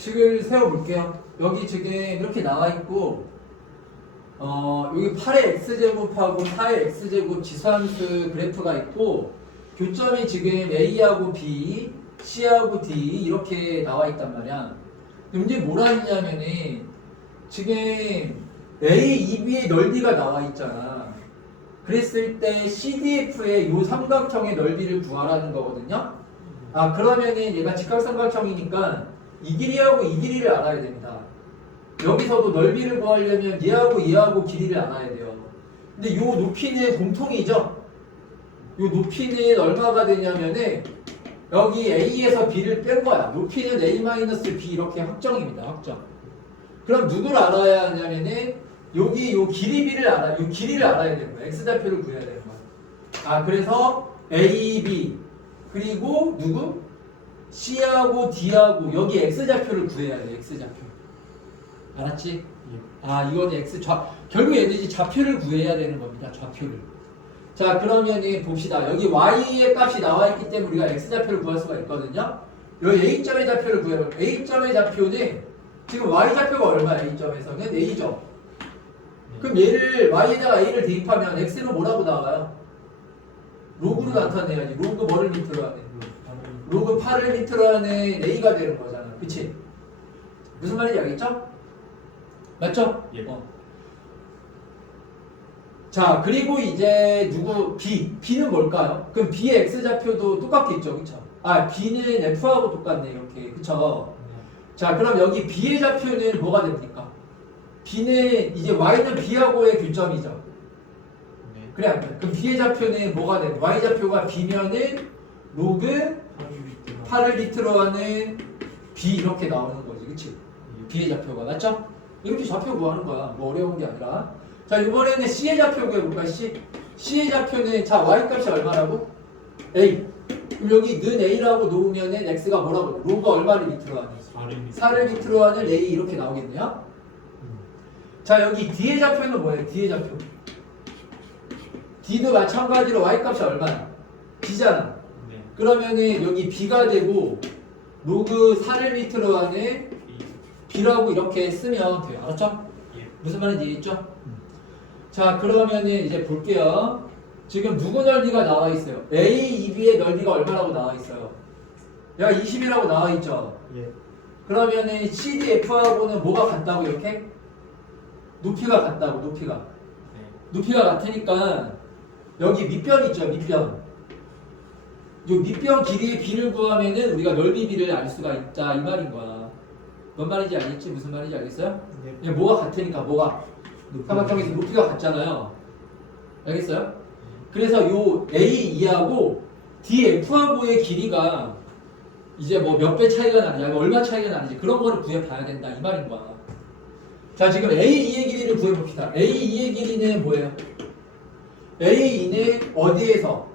식을 세워볼게요. 여기 지금 이렇게 나와 있고, 여기 8의 x제곱하고 4의 x제곱 지수함수 그래프가 있고, 교점이 지금 A하고 B, C하고 D 이렇게 나와 있단 말이야. 근데 뭐라 했냐면은, 지금 A, E, B의 넓이가 나와 있잖아. 그랬을 때 CDF의 요 삼각형의 넓이를 구하라는 거거든요. 아, 그러면은 얘가 직각삼각형이니까 이 길이하고 이 길이를 알아야 됩니다. 여기서도 넓이를 구하려면 얘하고 얘하고 길이를 알아야 돼요. 근데 요 높이는 공통이죠? 요 높이는 얼마가 되냐면은 여기 A에서 B를 뺀 거야. 높이는 A-B 이렇게 확정입니다. 확정. 그럼 누구를 알아야 하냐면은 여기 요 길이 B를 알아야, 요 길이를 알아야 되는 거야. X좌표를 구해야 되는 거야. 아, 그래서 A, B 그리고 누구? C하고 D하고 여기 X좌표를 구해야 돼. X좌표. 알았지? 아, 이건 결국 얘네들이 좌표를 구해야 되는 겁니다. 좌표를. 자, 그러면은 봅시다. 여기 Y의 값이 나와 있기 때문에 우리가 X좌표를 구할 수가 있거든요. 여기 A점의 좌표를 구해요. A점의 좌표는 지금 Y좌표가 얼마야? A점에서는 A점. 그럼 얘를 Y에다가 A를 대입하면 X는 뭐라고 나와요? 로그로 나타내야지. 로그 뭐를 밑으로 하네? 로그 8을 밑으로 하는 A가 되는 거잖아. 그치? 무슨 말인지 알겠죠? 맞죠? 예. 자, 그리고 이제 B는 뭘까요? 그럼 B의 X좌표도 똑같겠죠, 그쵸? 아, B는 F하고 똑같네, 이렇게, 그쵸? 자, 그럼 여기 B의 좌표는 뭐가 됩니까? B는 이제 Y는 B하고의 교점이죠. 네. 그래, 안 돼? 그럼 B의 좌표는 뭐가 돼? Y좌표가 B면은 로그 8을 밑으로 하는 B 이렇게 나오는 거지, 그치? B의 좌표가, 맞죠? 이렇게 좌표 구하는 거야. 뭐 어려운 게 아니라. 자, 이번에는 C의 좌표 구해볼까? C의 좌표는, 자, Y 값이 얼마라고? A. 그럼 여기 는 A라고 놓으면은 X가 뭐라고? 로그 얼마를 밑으로 하니? 4를 밑으로 하는 A 이렇게 나오겠네요? 자, 여기 D의 좌표는 뭐예요? D의 좌표. D도 마찬가지로 Y 값이 얼마야? B잖아. 네. 그러면은 여기 B가 되고, 로그 4를 밑으로 하는 B라고 이렇게 쓰면 돼요. 알았죠? 예. 무슨 말인지 이해했죠? 자, 그러면은 이제 볼게요. 지금 누구 넓이가 나와 있어요? A, E, B의 넓이가 얼마라고 나와 있어요? 야, 20이라고 나와 있죠? 예. 그러면은 CD, F하고는 뭐가 같다고 이렇게? 높이가 같다고, 높이가. 네. 높이가 같으니까 여기 밑변 있죠, 밑변. 요 밑변 길이의 B를 구하면은 우리가 넓이 B를 알 수가 있다, 이 말인 거야. 뭔 말인지 알겠지? 무슨 말인지 알겠어요? 네. 뭐가 같으니까 뭐가 삼각형에서 높이가 같잖아요. 알겠어요? 그래서 요 A2하고 DF하고의 길이가 이제 뭐 몇 배 차이가 나느냐, 얼마 차이가 나는지 그런 거를 구해봐야 된다 이 말인 거야. 자, 지금 A2의 길이를 구해봅시다. A2의 길이는 뭐예요? A2는 어디에서?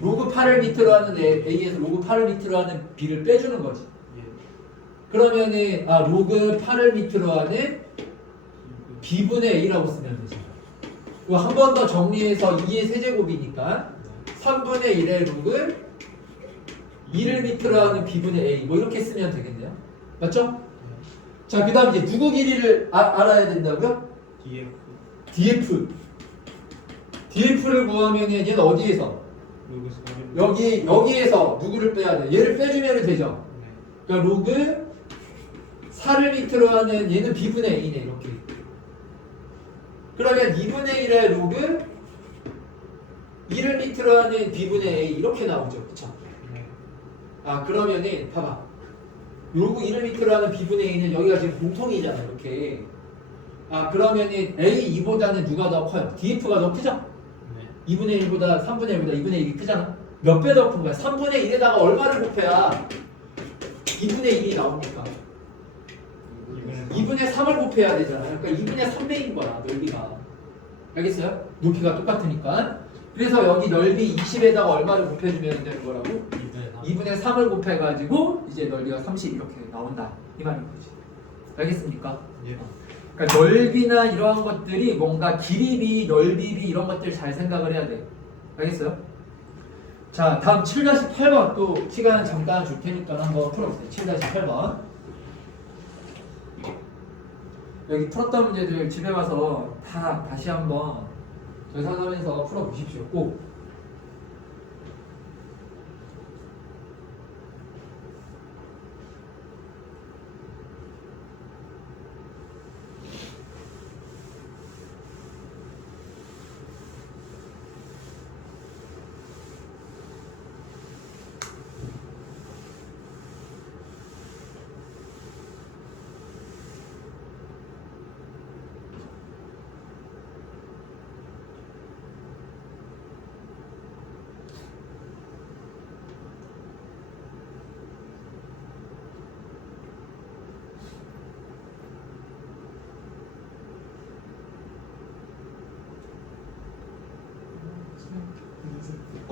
로그 8을 밑으로 하는 A에서 로그 8을 밑으로 하는 B를 빼주는 거지. 그러면은 로그 8을 밑으로 하는 B분의 A라고 쓰면 되죠. 이거 한 번 더 정리해서 2의 세제곱이니까 3분의 1의 로그 2를 밑으로 하는 B분의 A 뭐 이렇게 쓰면 되겠네요. 맞죠? 자, 그 다음 이제 누구 길이를 알아야 된다고요? DF. DF를 구하면은 얘는 어디에서? 여기에서 누구를 빼야 돼? 얘를 빼주면 되죠. 그러니까 로그 4를 밑으로 하는 얘는 B분의 A네 이렇게. 그러면 2분의 1의 로그 2를 밑으로 하는 B분의 A 이렇게 나오죠. 그쵸? 아, 그러면은 봐봐. 로그 2를 밑으로 하는 B분의 A는 여기가 지금 공통이잖아 이렇게. 아, 그러면은 A2보다는 누가 더 커요? DF가 더 크죠? 2분의 1보다 3분의 1보다 2분의 1이 크잖아. 몇 배 더 큰 거야? 3분의 1에다가 얼마를 곱해야 2분의 1이 나옵니까? 2분의 3을 곱해야 되잖아요. 그러니까 2분의 3배인 거야, 넓이가. 알겠어요? 높이가 똑같으니까. 그래서 여기 넓이 20에다가 얼마를 곱해주면 되는 거라고? 2분의 3을 곱해가지고 이제 넓이가 30 이렇게 나온다. 이 말인 거지. 알겠습니까? 예. 그러니까 넓이나 이러한 것들이 뭔가 길이비, 넓이비 이런 것들 잘 생각을 해야 돼. 알겠어요? 자, 다음 7-8번 또 시간 잠깐 줄 테니까 한번 풀어보세요. 7-8번. 여기 풀었던 문제들 집에 가서 다시 한번 되살아면서 풀어보십시오. 꼭.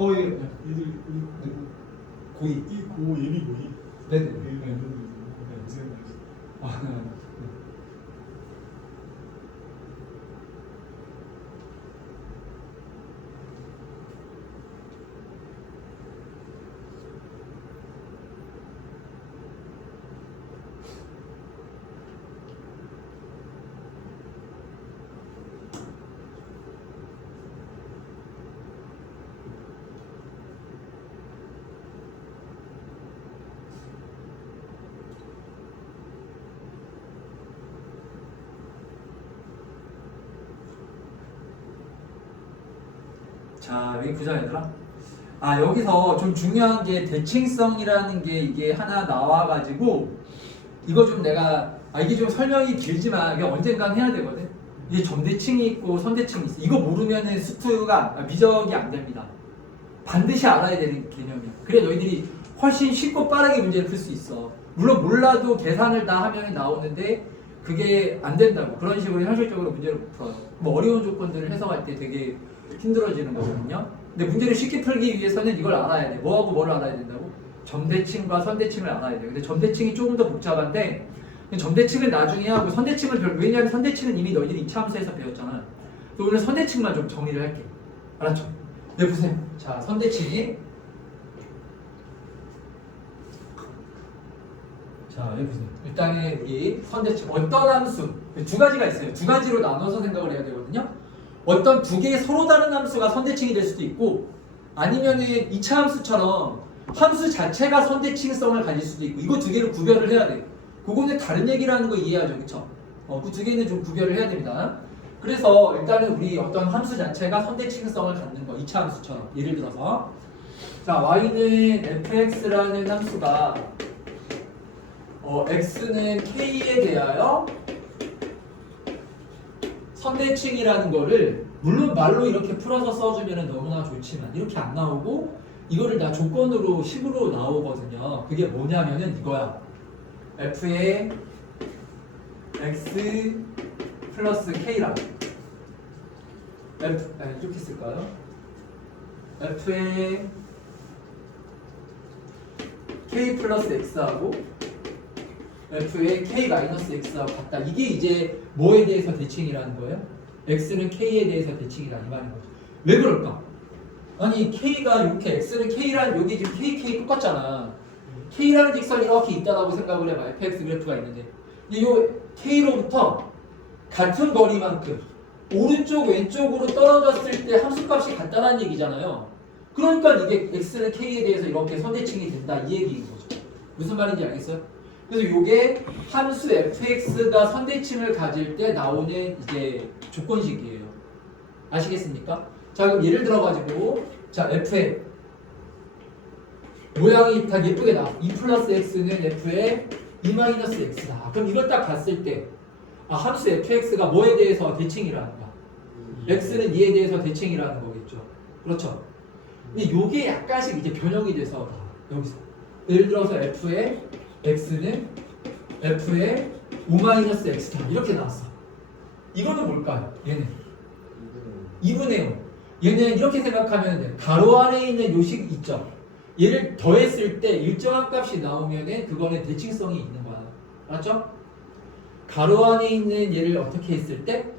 예. 얘들 고이. 이고 예비 고이. 네네. 무슨 말이지? 아, 네. 자, 여기 보자 얘들아. 아, 여기서 좀 중요한 게 대칭성이라는 게 이게 하나 나와가지고 이거 좀 내가 이게 좀 설명이 길지만 이게 언젠간 해야 되거든. 이게 점대칭이 있고 선대칭이 있어. 이거 모르면은 미적이 안 됩니다. 반드시 알아야 되는 개념이야. 그래 너희들이 훨씬 쉽고 빠르게 문제를 풀 수 있어. 물론 몰라도 계산을 다 하면 나오는데 그게 안 된다고. 그런 식으로 현실적으로 문제를 풀어요. 뭐 어려운 조건들을 해석할 때 되게 힘들어지는 거거든요. 근데 문제를 쉽게 풀기 위해서는 이걸 알아야 돼. 뭐하고 뭐를 알아야 된다고? 점대칭과 선대칭을 알아야 돼. 근데 점대칭이 조금 더 복잡한데 점대칭은 나중에 하고 선대칭은 왜냐하면 선대칭은 이미 너희들이 2차 함수에서 배웠잖아. 그래서 오늘 선대칭만 좀 정리를 할게. 알았죠? 네, 보세요. 자, 선대칭이 자, 여기 보세요. 일단은 이 선대칭 어떤 함수 두 가지가 있어요. 두 가지로 나눠서 생각을 해야 되거든요. 어떤 두 개의 서로 다른 함수가 선대칭이 될 수도 있고 아니면은 2차 함수처럼 함수 자체가 선대칭성을 가질 수도 있고 이거 두 개를 구별을 해야 돼. 그거는 다른 얘기라는 거 이해하죠, 그쵸? 그 두 개는 좀 구별을 해야 됩니다. 그래서 일단은 우리 어떤 함수 자체가 선대칭성을 갖는 거 2차 함수처럼 예를 들어서 자 y는 fx라는 함수가 x는 k에 대하여 선대칭이라는 거를 물론 말로 이렇게 풀어서 써주면 너무나 좋지만 이렇게 안 나오고 이거를 다 조건으로 식으로 나오거든요. 그게 뭐냐면은 이거야. f의 x 플러스 k라 이렇게 쓸까요? f의 k 플러스 x하고 f의 k 마이너스 x하고 같다. 이게 이제 뭐에 대해서 대칭이라는 거예요? x는 k에 대해서 대칭이라는 말인 거죠. 왜 그럴까? 아니 k가 이렇게 x는 k라는 여기 지금 k 똑같잖아. k라는 직선이 이렇게 있다라고 생각을 해봐. fx 그래프가 있는데 이 k로부터 같은 거리만큼 오른쪽 왼쪽으로 떨어졌을 때 함수값이 같다는 얘기잖아요. 그러니까 이게 x는 k에 대해서 이렇게 선대칭이 된다 이 얘기인 거죠. 무슨 말인지 알겠어요? 그래서 이게 함수 fx가 선대칭을 가질 때 나오는 이제 조건식이에요. 아시겠습니까? 자 그럼 예를 들어가지고 자 f의 모양이 다 예쁘게 나와. 2 플러스 x는 f의 2 마이너스 x다. 그럼 이걸 딱 봤을 때 함수 fx가 뭐에 대해서 대칭이라는 거야? x는 2에 대해서 대칭이라는 거겠죠. 그렇죠? 근데 요게 약간씩 이제 변형이 돼서 여기서 예를 들어서 f의 x는 f의 5-x다 이렇게 나왔어. 이거는 뭘까요? 얘는 2분의 5. 얘는 이렇게 생각하면 돼. 가로 안에 있는 요식 있죠. 얘를 더했을 때 일정한 값이 나오면은 그거는 대칭성이 있는 거야. 알았죠? 가로 안에 있는 얘를 어떻게 했을 때?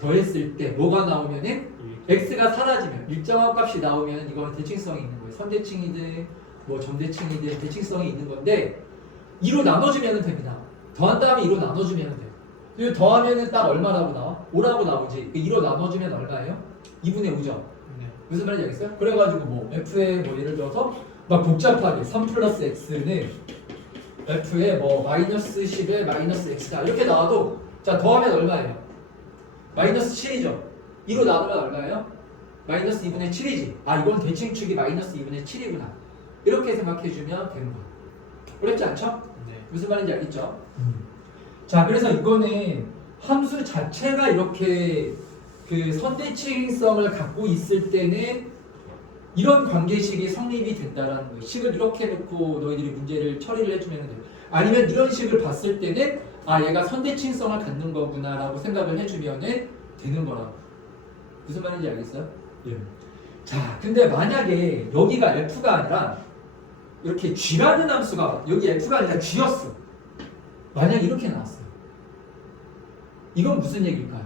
더했을 때 뭐가 나오면은 x가 사라지면 일정한 값이 나오면 이거는 대칭성이 있는 거예요. 선대칭이든 뭐 점대칭이든 대칭성이 있는 건데 2로 나눠주면 됩니다. 더한 다음에 2로 나눠주면 돼. 이거 더하면은 딱 얼마라고 나와? 5라고 나오지. 2로 나눠주면 얼마예요? 2분의 5죠. 네. 무슨 말인지 알겠어요? 그래가지고 뭐 f의 뭐 예를 들어서 막 복잡하게 3 플러스 x는 f의 뭐 마이너스 10에 마이너스 x다 이렇게 나와도 자 더하면 얼마예요? 마이너스 7이죠. 2로 나누면 얼마예요? 마이너스 2분의 7이지. 아 이건 대칭축이 마이너스 2분의 7이구나. 이렇게 생각해주면 되는 거야. 어렵지 않죠? 네. 무슨 말인지 알겠죠? 자 그래서 이거는 함수 자체가 이렇게 그 선대칭성을 갖고 있을 때는 이런 관계식이 성립이 된다라는 거예요. 식을 이렇게 놓고 너희들이 문제를 처리를 해주면 돼요. 아니면 이런 식을 봤을 때는 아 얘가 선대칭성을 갖는 거구나라고 생각을 해주면은 되는 거라고. 무슨 말인지 알겠어요? 예. 자 근데 만약에 여기가 f가 아니라 이렇게 g라는 함수가 여기 f가 아니라 g였어. 만약 이렇게 나왔어요. 이건 무슨 얘기일까요?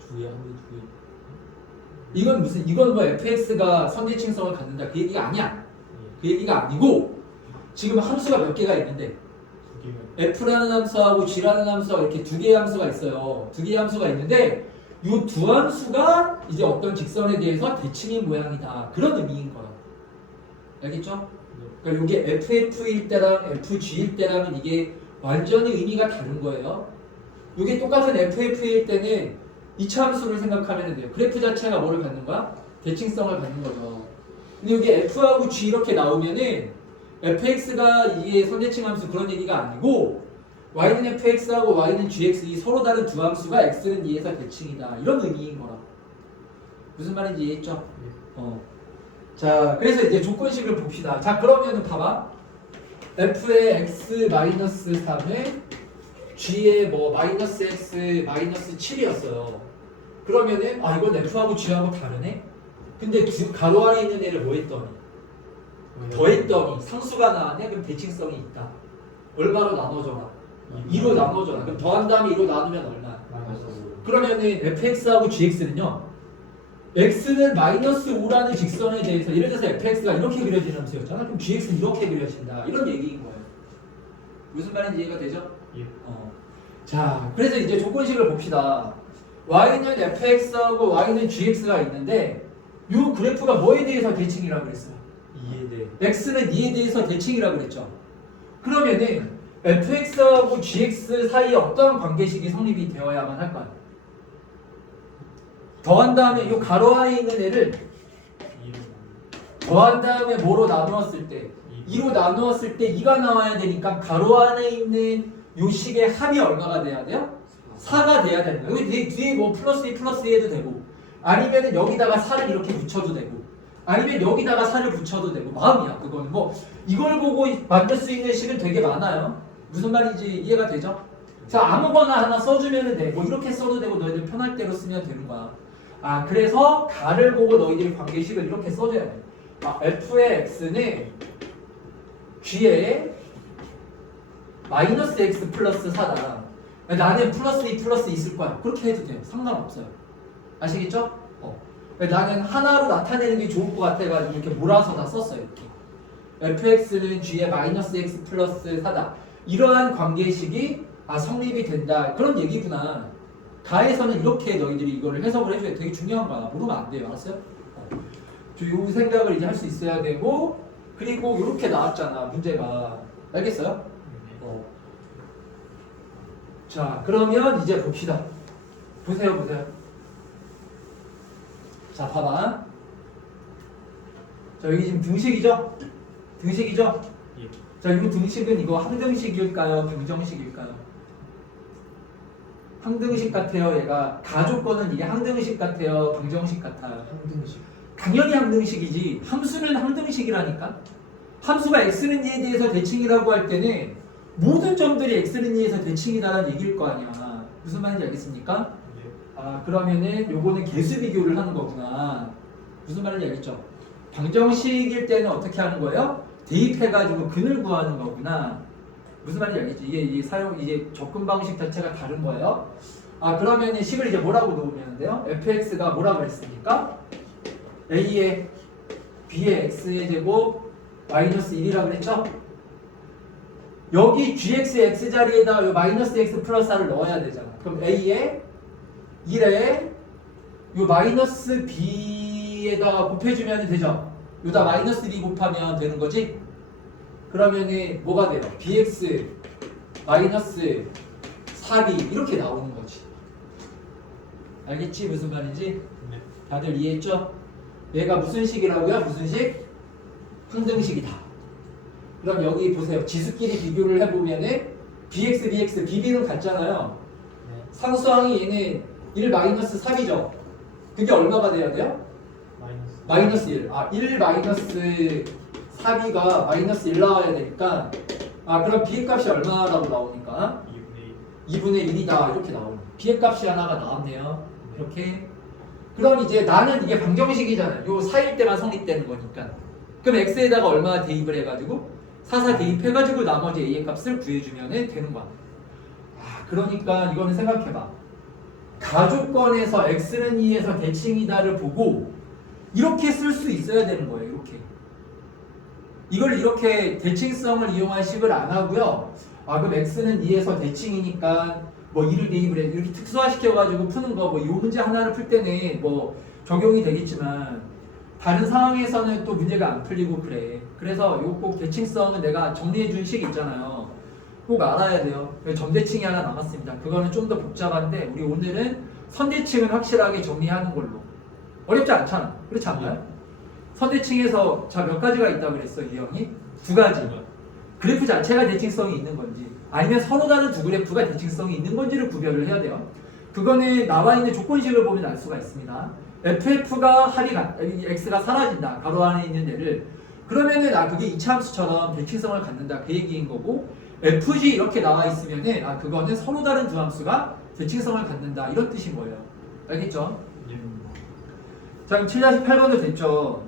주의 한개 주의. 이건 뭐 fx가 선대칭성을 갖는다 그 얘기가 아니야. 그 얘기가 아니고 지금 함수가 몇 개가 있는데 두 개가. f라는 함수하고 g라는 함수가 이렇게 두 개의 함수가 있어요. 두 개의 함수가 있는데 이 두 함수가 이제 어떤 직선에 대해서 대칭인 모양이다. 그런 의미인 거야. 알겠죠? 그러니까 이게 ff일 때랑 fg일 때랑은 이게 완전히 의미가 다른 거예요. 이게 똑같은 ff일 때는 이차 함수를 생각하면 돼요. 그래프 자체가 뭐를 갖는 거야? 대칭성을 갖는 거죠. 근데 여기 f하고 g 이렇게 나오면은 fx가 이게 선대칭 함수 그런 얘기가 아니고 y는 fx하고 y는 gx 이 서로 다른 두 함수가 x는 2에서 대칭이다. 이런 의미인 거라. 무슨 말인지 이해했죠? 자, 그래서 이제 조건식을 봅시다. 자, 그러면은 봐봐. f의 x 마이너스 3에 g의 뭐 마이너스 x 마이너스 7이었어요. 그러면은 아 이건 f하고 g하고 다르네. 근데 가로 안에 있는 애를 뭐 했더니 더했더니 상수가 나왔네. 그럼 대칭성이 있다. 얼마로 나눠줘라? 2로 나눠줘라. 그럼 더한 다음에 2로 나누면 얼마? 그러면은 fx하고 gx는요. x는 마이너스 5라는 직선에 대해서 예를 들어서 fx가 이렇게 그려지는 함수였잖아. 그럼 gx는 이렇게 그려진다. 이런 얘기인 거예요. 무슨 말인지 이해가 되죠? 예. 자, 그래서 이제 조건식을 봅시다. y는 fx하고 y는 gx가 있는데 이 그래프가 뭐에 대해서 대칭이라고 그랬어요? 이에 대해. x는 2에 대해서 대칭이라고 그랬죠. 그러면은 fx하고 gx 사이에 어떤 관계식이 성립이 되어야만 할까요? 더한 다음에 이 가로 안에 있는 애를 더한 다음에 뭐로 나누었을 때 2로 나누었을 때 2가 나와야 되니까 가로 안에 있는 요 식의 합이 얼마가 돼야 돼요? 4가 돼야 되는 거예요. 여기 뒤에 뭐 플러스 2 플러스 2 해도 되고 아니면 여기다가 4를 이렇게 붙여도 되고 아니면 여기다가 4를 붙여도 되고 마음이야. 그거는 뭐 이걸 보고 만들 수 있는 식은 되게 많아요. 무슨 말인지 이해가 되죠? 자 아무거나 하나 써주면 돼. 뭐 이렇게 써도 되고 너희들 편할 대로 쓰면 되는 거야. 아 그래서 가를 보고 너희들이 관계식을 이렇게 써줘야 돼. 아, f의 x는 g의 마이너스 x 플러스 4다. 나는 플러스 2 플러스 있을 거야. 그렇게 해도 돼요. 상관없어요. 아시겠죠? 나는 하나로 나타내는 게 좋을 것 같아가지고 이렇게 몰아서 다 썼어요. 이렇게. fx는 g의 마이너스 x 플러스 4다. 이러한 관계식이 성립이 된다. 그런 얘기구나. 가에서는 이렇게 너희들이 이거를 해석을 해줘야 돼. 되게 중요한 거야. 모르면 안 돼요. 알았어요? 이 생각을 이제 할 수 있어야 되고 그리고 이렇게 나왔잖아. 문제가. 알겠어요? 자 그러면 이제 봅시다. 보세요. 자 봐봐. 자 여기 지금 등식이죠? 등식이죠? 예. 자 이 등식은 이거 항등식일까요? 부정식일까요? 항등식 같아요. 얘가 가조건은 이게 항등식 같아요. 방정식 같아요. 항등식. 당연히 항등식이지. 함수는 항등식이라니까. 함수가 x는 2에 대해서 대칭이라고 할 때는 모든 점들이 x는 2에서 대칭이다라는 얘기일 거 아니야. 무슨 말인지 알겠습니까? 예. 그러면은 요거는 개수 비교를 하는 거구나. 무슨 말인지 알겠죠? 방정식일 때는 어떻게 하는 거예요? 대입해가지고 근을 구하는 거구나. 무슨 말인지 알겠죠? 이게 접근 방식 자체가 다른 거예요. 그러면은 식을 이제 뭐라고 놓으면 돼요? fx가 뭐라고 그랬습니까? a의 b의 x의 제곱 마이너스 1이라고 그랬죠? 여기 gx x 자리에다 요 마이너스 x 플러스 r을 넣어야 되잖아. 그럼 a에 1에 요 마이너스 b에다가 곱해주면 되죠. 요다 마이너스 b 곱하면 되는 거지. 그러면은 뭐가 돼요? bx 마이너스 4b 이렇게 나오는 거지. 알겠지? 무슨 말인지? 네. 다들 이해했죠? 얘가 무슨 식이라고요? 무슨 식? 항등식이다. 그럼 여기 보세요. 지수끼리 비교를 해보면은 bx, bx, bb는 같잖아요. 네. 상수항이 얘는 1 마이너스 3이죠. 그게 얼마가 돼야 돼요? 마이너스. 마이너스 1. 1 마이너스 4b가 마이너스 1 나와야 되니까 그럼 b의 값이 얼마라고 나오니까 2분의 1. 2분의 1이다 이렇게 나오는 b의 값이 하나가 나왔네요. 이렇게. 그럼 이제 나는 이게 방정식이잖아요. 요 4일 때만 성립되는 거니까. 그럼 x에다가 얼마 대입을 해가지고 4 대입해가지고 나머지 a의 값을 구해주면 되는 거야. 그러니까 이거는 생각해봐. 가조건에서 x는 2에서 대칭이다를 보고 이렇게 쓸 수 있어야 되는 거예요. 이렇게. 이걸 이렇게 대칭성을 이용한 식을 안 하고요. 그럼 x는 2에서 대칭이니까 뭐 2를 대입을 해. 이렇게 특수화시켜가지고 푸는 거, 뭐 이 문제 하나를 풀 때는 뭐 적용이 되겠지만 다른 상황에서는 또 문제가 안 풀리고 그래. 그래서 이거 꼭 대칭성은 내가 정리해 준 식 있잖아요. 꼭 알아야 돼요. 점대칭이 하나 남았습니다. 그거는 좀 더 복잡한데 우리 오늘은 선대칭은 확실하게 정리하는 걸로. 어렵지 않잖아. 그렇지 않나요? 선대칭에서 자 몇 가지가 있다고 그랬어 이 형이? 2가지. 그래프 자체가 대칭성이 있는 건지 아니면 서로 다른 두 그래프가 대칭성이 있는 건지를 구별을 해야 돼요. 그거는 나와 있는 조건식을 보면 알 수가 있습니다. ff가 x가 사라진다. 가로 안에 있는 애를. 그러면은 그게 이차함수처럼 대칭성을 갖는다. 그 얘기인 거고 fg 이렇게 나와 있으면은 그거는 서로 다른 두 함수가 대칭성을 갖는다. 이런 뜻인 거예요. 알겠죠? 자 그럼 7-8번도 됐죠?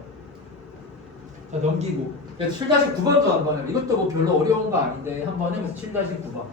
자 넘기고 7-9번도 한번 해요. 이것도 뭐 별로 어려운 거 아닌데 한번 해보세요. 7-9번.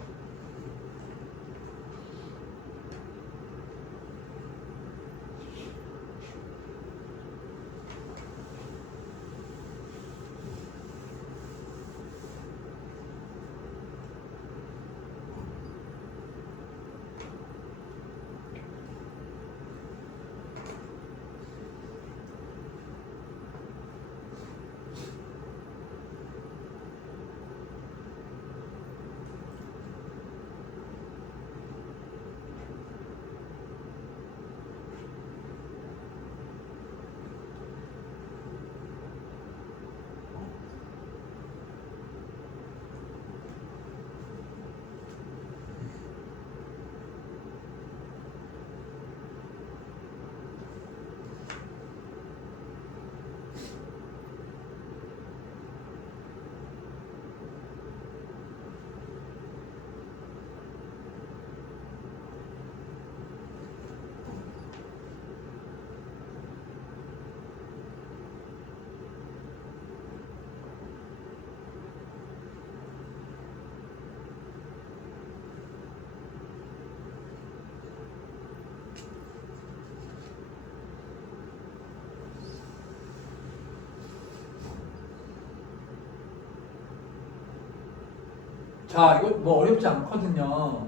자 이거 뭐 어렵지 않거든요.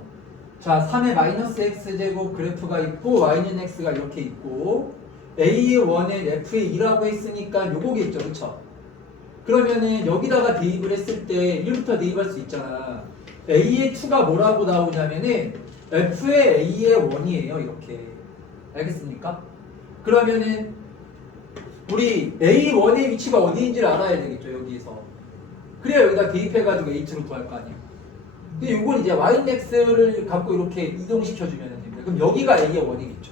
자 3의 마이너스 x제곱 그래프가 있고 y는 x가 이렇게 있고 a의 1엔 f의 2라고 했으니까 요거겠죠. 그쵸? 그러면은 여기다가 대입을 했을 때 1부터 대입할 수 있잖아. a의 2가 뭐라고 나오냐면은 f의 a의 1이에요. 이렇게. 알겠습니까? 그러면은 우리 a1의 위치가 어디인지를 알아야 되겠죠. 여기에서. 그래야 여기다 대입해가지고 a2를 구할 거 아니에요. 근데 이건 이제 yx를 갖고 이렇게 이동시켜주면 됩니다. 그럼 여기가 a의 1이겠죠.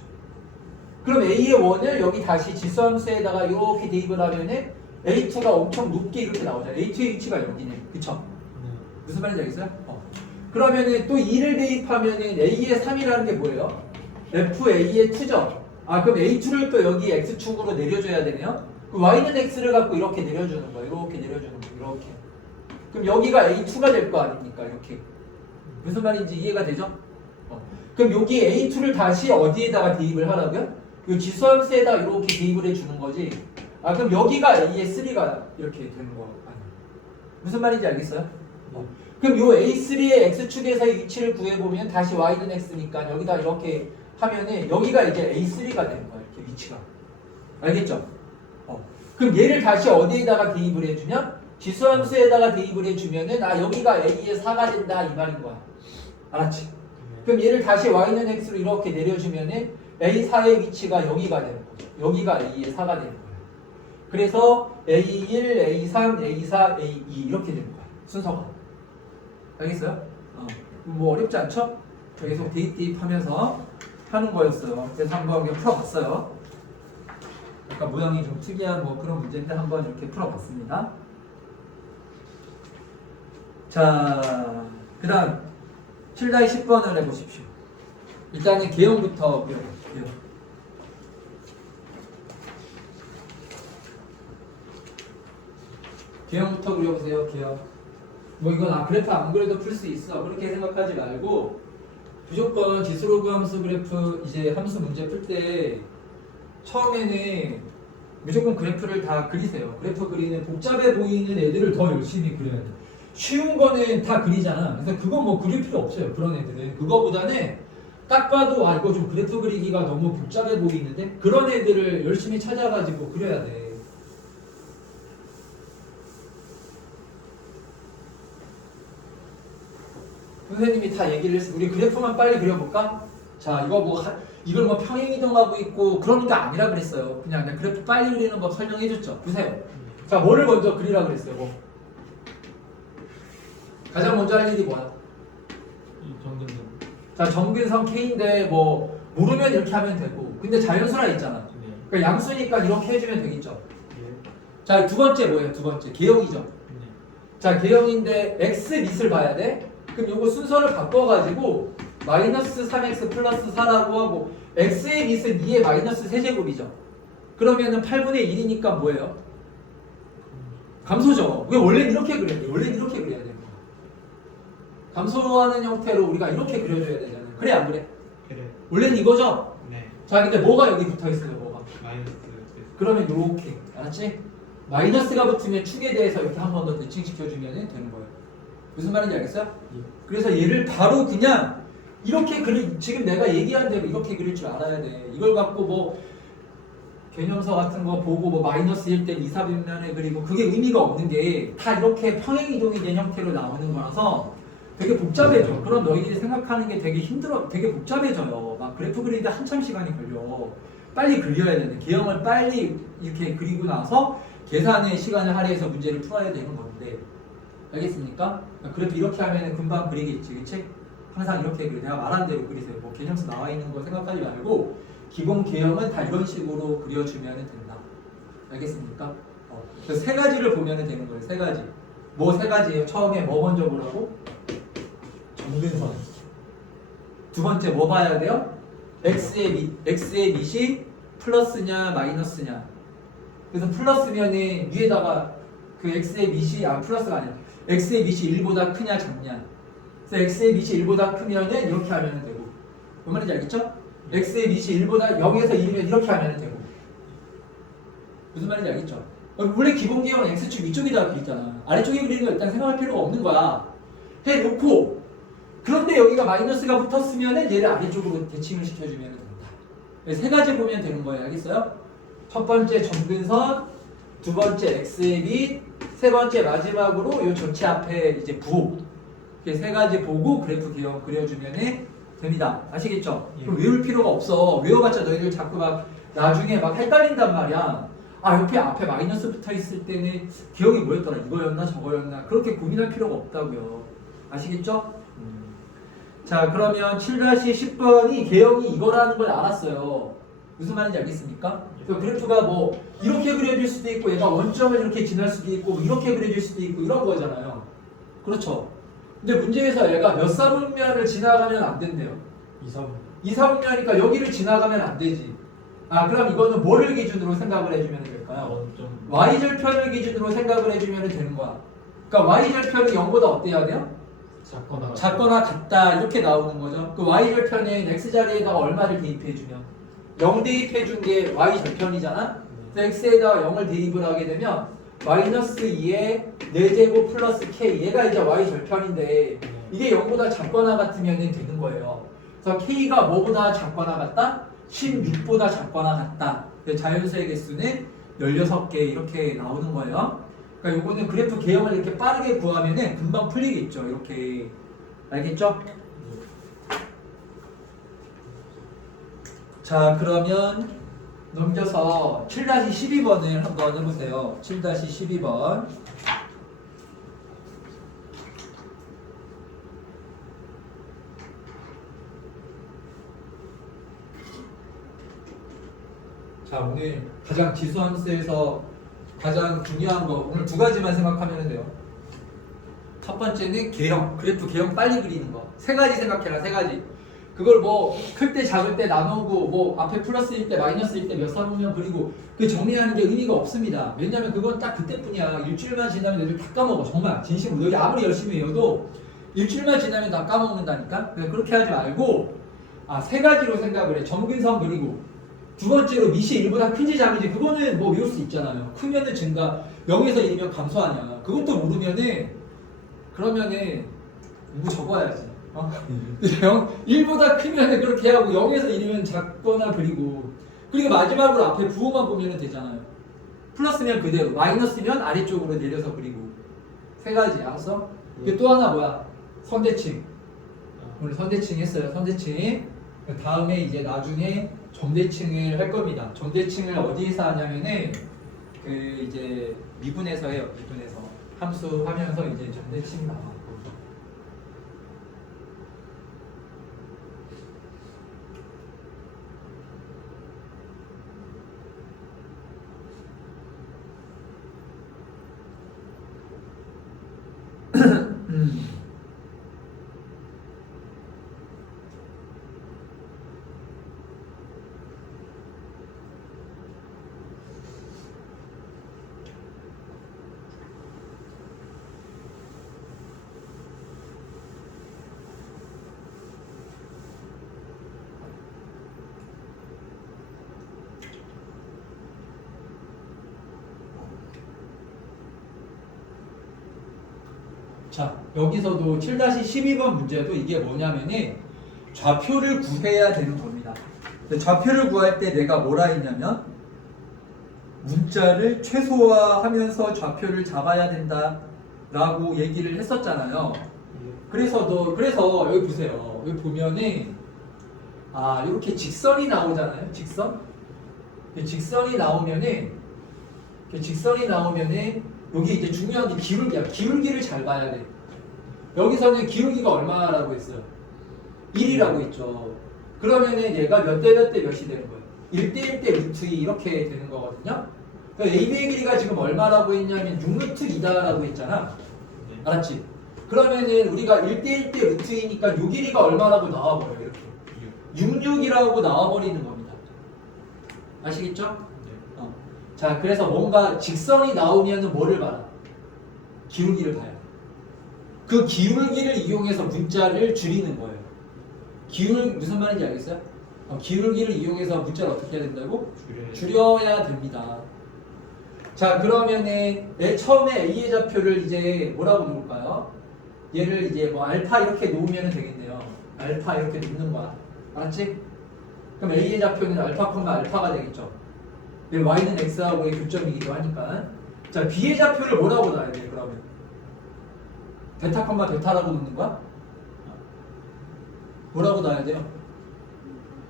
그럼 a의 1을 여기 다시 지수함수에다가 이렇게 대입을 하면은 a2가 엄청 높게 이렇게 나오잖아요. a2의 위치가 여기네. 그쵸? 무슨 말인지 알겠어요? 그러면은 또 2를 대입하면은 a의 3이라는 게 뭐예요? fa의 2죠. 그럼 a2를 또 여기 x축으로 내려줘야 되네요. 그 y는 x를 갖고 이렇게 내려주는 거예요. 이렇게 내려주는 거예요. 이렇게. 그럼 여기가 a2가 될 거 아닙니까? 이렇게. 무슨 말인지 이해가 되죠? 그럼 여기 a2를 다시 어디에다가 대입을 하라고요? 이 지수함수에다 이렇게 대입을 해주는 거지. 그럼 여기가 a의 3가 이렇게 되는 거 아니에요? 무슨 말인지 알겠어요? 그럼 요 A3의 x축에서의 위치를 구해보면 다시 y는 x니까 여기다 이렇게 하면은 여기가 이제 A3가 되는 거야. 이렇게 위치가. 알겠죠? 그럼 얘를 다시 어디에다가 대입을 해주면 지수함수에다가 대입을 해주면은 아 여기가 A의 4가 된다 이 말인 거야. 알았지? 그럼 얘를 다시 y는 x로 이렇게 내려주면은 A4의 위치가 여기가 되는 거죠. 여기가 A의 4가 되는 거야. 그래서 A1, A3, A4, A2 이렇게 되는 거야. 순서가. 알겠어요? 뭐 어렵지 않죠? 계속 대입하면서 하는 거였어요. 그래서 한번 그냥 풀어봤어요. 약간 모양이 좀 특이한 뭐 그런 문제인데 한번 이렇게 풀어봤습니다. 자, 그 다음 7-10번을 해보십시오. 일단은 개형부터 그려볼게요. 개형부터 그려보세요. 개형. 뭐 이건 그래프 안 그래도 풀 수 있어. 그렇게 생각하지 말고 무조건 지수로그 함수 그래프 이제 함수 문제 풀 때 처음에는 무조건 그래프를 다 그리세요. 그래프 그리는 복잡해 보이는 애들을 더 열심히 그려야 돼. 쉬운 거는 다 그리잖아. 그래서 그건 뭐 그릴 필요 없어요. 그런 애들은. 그거보다는 딱 봐도 이거 좀 그래프 그리기가 너무 복잡해 보이는데 그런 애들을 열심히 찾아가지고 그려야 돼. 선생님이 다 얘기를 했어. 우리 그래프만 빨리 그려볼까? 자, 이걸 뭐 평행이동하고 있고 그런 게 아니라 그랬어요. 그냥 그래프 빨리 그리는 법 설명해줬죠. 보세요. 자, 뭐를 먼저 그리라 그랬어요. 뭐 가장 먼저 할 일이 뭐야? 이 정근선. 자, 정근선 K인데 뭐 모르면 이렇게 하면 되고, 근데 자연수라 있잖아. 네. 그러니까 양수니까 이렇게 해주면 되겠죠. 네. 자, 두 번째 뭐예요? 두 번째 개형이죠. 네. 자, 개형인데 x 밑을 봐야 돼. 그럼 요거 순서를 바꿔가지고 마이너스 3x 플러스 4라고 하고 x의 밑은 2의 마이너스 세제곱이죠. 그러면은 8분의 1이니까 뭐예요? 감소죠. 왜 원래는 이렇게 그려야 돼? 원래는 이렇게 그려야 돼. 감소하는 형태로 우리가 이렇게 그려줘야 되잖아요. 그래 안 그래? 그래. 원래는 이거죠? 네. 자, 근데 뭐가 여기 붙어있어요? 뭐가? 마이너스. 그러면 요렇게 알았지? 마이너스가 붙으면 축에 대해서 이렇게 한 번 더 대칭시켜주면 되는 거예요. 무슨 말인지 알겠어요? 예. 그래서 얘를 바로 그냥 이렇게 지금 내가 얘기한 대로 이렇게 그릴 줄 알아야 돼. 이걸 갖고 뭐 개념서 같은 거 보고 뭐 마이너스 1대 2, 4변면에 그리고 그게 의미가 없는 게 다 이렇게 평행이동이 된 형태로 나오는 거라서 되게 복잡해져. 그럼 너희들이 생각하는 게 되게 힘들어, 되게 복잡해져요. 막 그래프 그리는데 한참 시간이 걸려. 빨리 그려야 되는데 개형을 빨리 이렇게 그리고 나서 계산의 시간을 할애해서 문제를 풀어야 되는 건데, 알겠습니까? 그래도 이렇게 하면 금방 그리겠지, 그치? 항상 이렇게 그려. 내가 말한 대로 그리세요. 뭐 개념서 나와 있는 거 생각하지 말고 기본 개형은 다 이런 식으로 그려주면 된다. 알겠습니까? 그래서 세 가지를 보면 되는 거예요. 세 가지. 뭐 세 가지예요? 처음에 뭐 먼저 보라고? 정근선. 두 번째 뭐 봐야 돼요? x의 밑이 플러스냐 마이너스냐. 그래서 플러스면은 위에다가 그 x의 밑이 플러스가 아니야. x의 밑이 1보다 크냐 작냐. 그래서 x의 밑이 1보다 크면은 이렇게 하면 되고. 뭔 말인지 알겠죠? x의 밑이 1보다 0에서 1이면 이렇게 하면 되고. 무슨 말인지 알겠죠? 원래 기본 개형은 x축 위쪽에다가 그리잖아. 아래쪽에 그리는 거 일단 생각할 필요가 없는 거야. 해놓고 그런데 여기가 마이너스가 붙었으면은 얘를 아래쪽으로 대칭을 시켜주면 된다. 세 가지 보면 되는 거예요. 알겠어요? 첫 번째 정근선, 두 번째 x의 밑, 세 번째 마지막으로 이 전체 앞에 이제 부호. 이렇게 세 가지 보고 그래프 개형 그려주면 됩니다. 아시겠죠? 예. 그럼 외울 필요가 없어. 외워봤자 너희들 자꾸 막 나중에 막 헷갈린단 말이야. 옆에 앞에 마이너스 붙어 있을 때는 기억이 뭐였더라? 이거였나 저거였나? 그렇게 고민할 필요가 없다고요. 아시겠죠? 자, 그러면 7-10번이 개형이 이거라는 걸 알았어요. 무슨 말인지 알겠습니까? 그 그래프가 뭐 이렇게 그려질 수도 있고 얘가 원점을 이렇게 지날 수도 있고 뭐 이렇게 그려질 수도 있고 이런 거잖아요. 그렇죠? 근데 문제에서 얘가 몇 사분면을 지나가면 안 된대요. 2, 2사분면이니까 여기를 지나가면 안 되지. 그럼 이거는 뭐를 기준으로 생각을 해주면 될까요? 좀 y절편을 기준으로 생각을 해주면 되는 거야. 그러니까 y절편이 0보다 어때야 돼요? 작거나 같다 이렇게 나오는 거죠. 그 y절편에 x자리에다가 얼마를 대입해주면 0 대입해준 게 y절편이잖아. 그래서 x에다가 0을 대입을 하게 되면 마이너스 2의 4제곱 플러스 k 얘가 이제 y 절편인데 이게 0보다 작거나 같으면 되는 거예요. 그래서 k가 뭐보다 작거나 같다? 16보다 작거나 같다. 자연수의 개수는 16개 이렇게 나오는 거예요. 그러니까 요거는 그래프 개형을 이렇게 빠르게 구하면은 금방 풀리겠죠. 이렇게 알겠죠? 자, 그러면 넘겨서 7-12번을 한번 해보세요. 7-12번. 자, 오늘 가장 지수함수에서 가장 중요한 거 오늘 두 가지만 생각하면 돼요. 첫 번째는 개형, 그래프 개형 빨리 그리는 거. 세 가지 생각해라, 세 가지. 그걸 뭐 클 때 작을 때 나누고 뭐 앞에 플러스일 때 마이너스일 때 몇 사보면 그리고 그 정리하는 게 의미가 없습니다. 왜냐면 그건 딱 그때뿐이야. 일주일만 지나면 애들 다 까먹어. 정말 진심으로. 여기 아무리 열심히 해도 일주일만 지나면 다 까먹는다니까. 그래서 그렇게 하지 말고 세 가지로 생각을 해. 점근선 그리고 두 번째로 밑이 1보다 큰지 작은지 그거는 뭐 외울 수 있잖아요. 크면은 증가, 0에서 1이면 감소하냐. 그것도 모르면은 그러면은 뭐 적어야지. 1보다 크면 그렇게 하고 0에서 1이면 작거나 그리고 마지막으로 앞에 부호만 보면 되잖아요. 플러스면 그대로, 마이너스면 아래쪽으로 내려서 그리고 세 가지 알았어? 이게 또 하나 뭐야? 선대칭. 오늘 선대칭 했어요. 선대칭. 다음에 이제 나중에 점대칭을 할 겁니다. 점대칭을 어디에서 하냐면은 그 이제 미분에서 해요. 미분에서 함수 하면서 이제 점대칭 나와. 자, 여기서도 7-12번 문제도 이게 뭐냐면은 좌표를 구해야 되는 겁니다. 좌표를 구할 때 내가 뭐라 했냐면 문자를 최소화하면서 좌표를 잡아야 된다 라고 얘기를 했었잖아요. 그래서 여기 보세요. 여기 보면은 이렇게 직선이 나오잖아요. 직선이 나오면은 여기 이제 중요한 게 기울기야. 기울기를 잘 봐야 돼. 여기서는 기울기가 얼마라고 했어요? 1이라고 했죠. 그러면은 얘가 몇 대 몇 대 몇이 되는 거예요? 1대 1대 루트 2 이렇게 되는 거거든요. 그러니까 AB의 길이가 지금 얼마라고 했냐면 6루트 2다라고 했잖아. 알았지? 그러면은 우리가 1대 1대 루트 2니까 요 길이가 얼마라고 나와버려요. 이렇게. 66이라고 나와버리는 겁니다. 아시겠죠? 자, 그래서 뭔가 직선이 나오면 뭐를 봐라? 기울기를 봐요. 그 기울기를 이용해서 문자를 줄이는 거예요. 무슨 말인지 알겠어요? 기울기를 이용해서 문자를 어떻게 해야 된다고? 줄여야 됩니다. 자, 그러면은 처음에 A의 좌표를 이제 뭐라고 놓을까요? 얘를 이제 뭐 알파 이렇게 놓으면 되겠네요. 알파 이렇게 놓는 거야. 알았지? 그럼 A의 좌표는 알파, 알파가 되겠죠. y는 x하고의 교점이기도 하니까. 자, b의 좌표를 뭐라고 놔야 돼? 그러면 베타, 베타라고 놓는 거야? 뭐라고 놔야 돼요?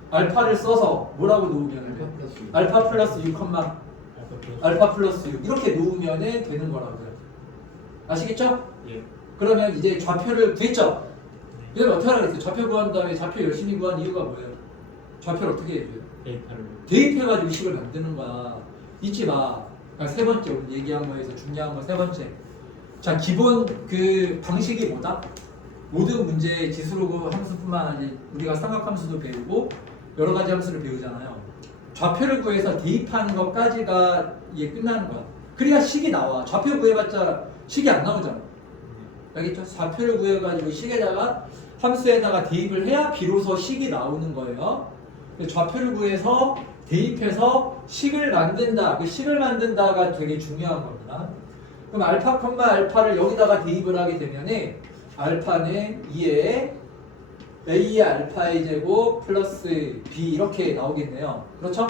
알파를 써서 뭐라고 놓으면 돼요? 알파 플러스 6, 알파 플러스 6 이렇게 놓으면 되는 거라고요. 아시겠죠? 예. 그러면 이제 좌표를 구했죠? 이걸 어떻게 하라 그랬어요? 좌표 구한 다음에 좌표 열심히 구한 이유가 뭐예요? 좌표를 어떻게 해줘요? 대입해가지고 식을 만드는 거야. 잊지 마. 그러니까 세 번째 오늘 얘기한 거에서 중요한 거 세 번째. 자, 기본 그 방식이 뭐다? 모든 문제 지수로그 함수뿐만 아니라 우리가 삼각함수도 배우고 여러 가지 함수를 배우잖아요. 좌표를 구해서 대입하는 것까지가 이게 끝나는 거야. 그래야 식이 나와. 좌표 구해봤자 식이 안 나오잖아. 알겠죠? 좌표를 구해가지고 식에다가 함수에다가 대입을 해야 비로소 식이 나오는 거예요. 좌표를 구해서 대입해서 식을 만든다. 그 식을 만든다가 되게 중요한 겁니다. 그럼 알파 콤마 알파를 여기다가 대입을 하게 되면은 알파는 2에 a의 알파의 제곱 플러스 b 이렇게 나오겠네요. 그렇죠?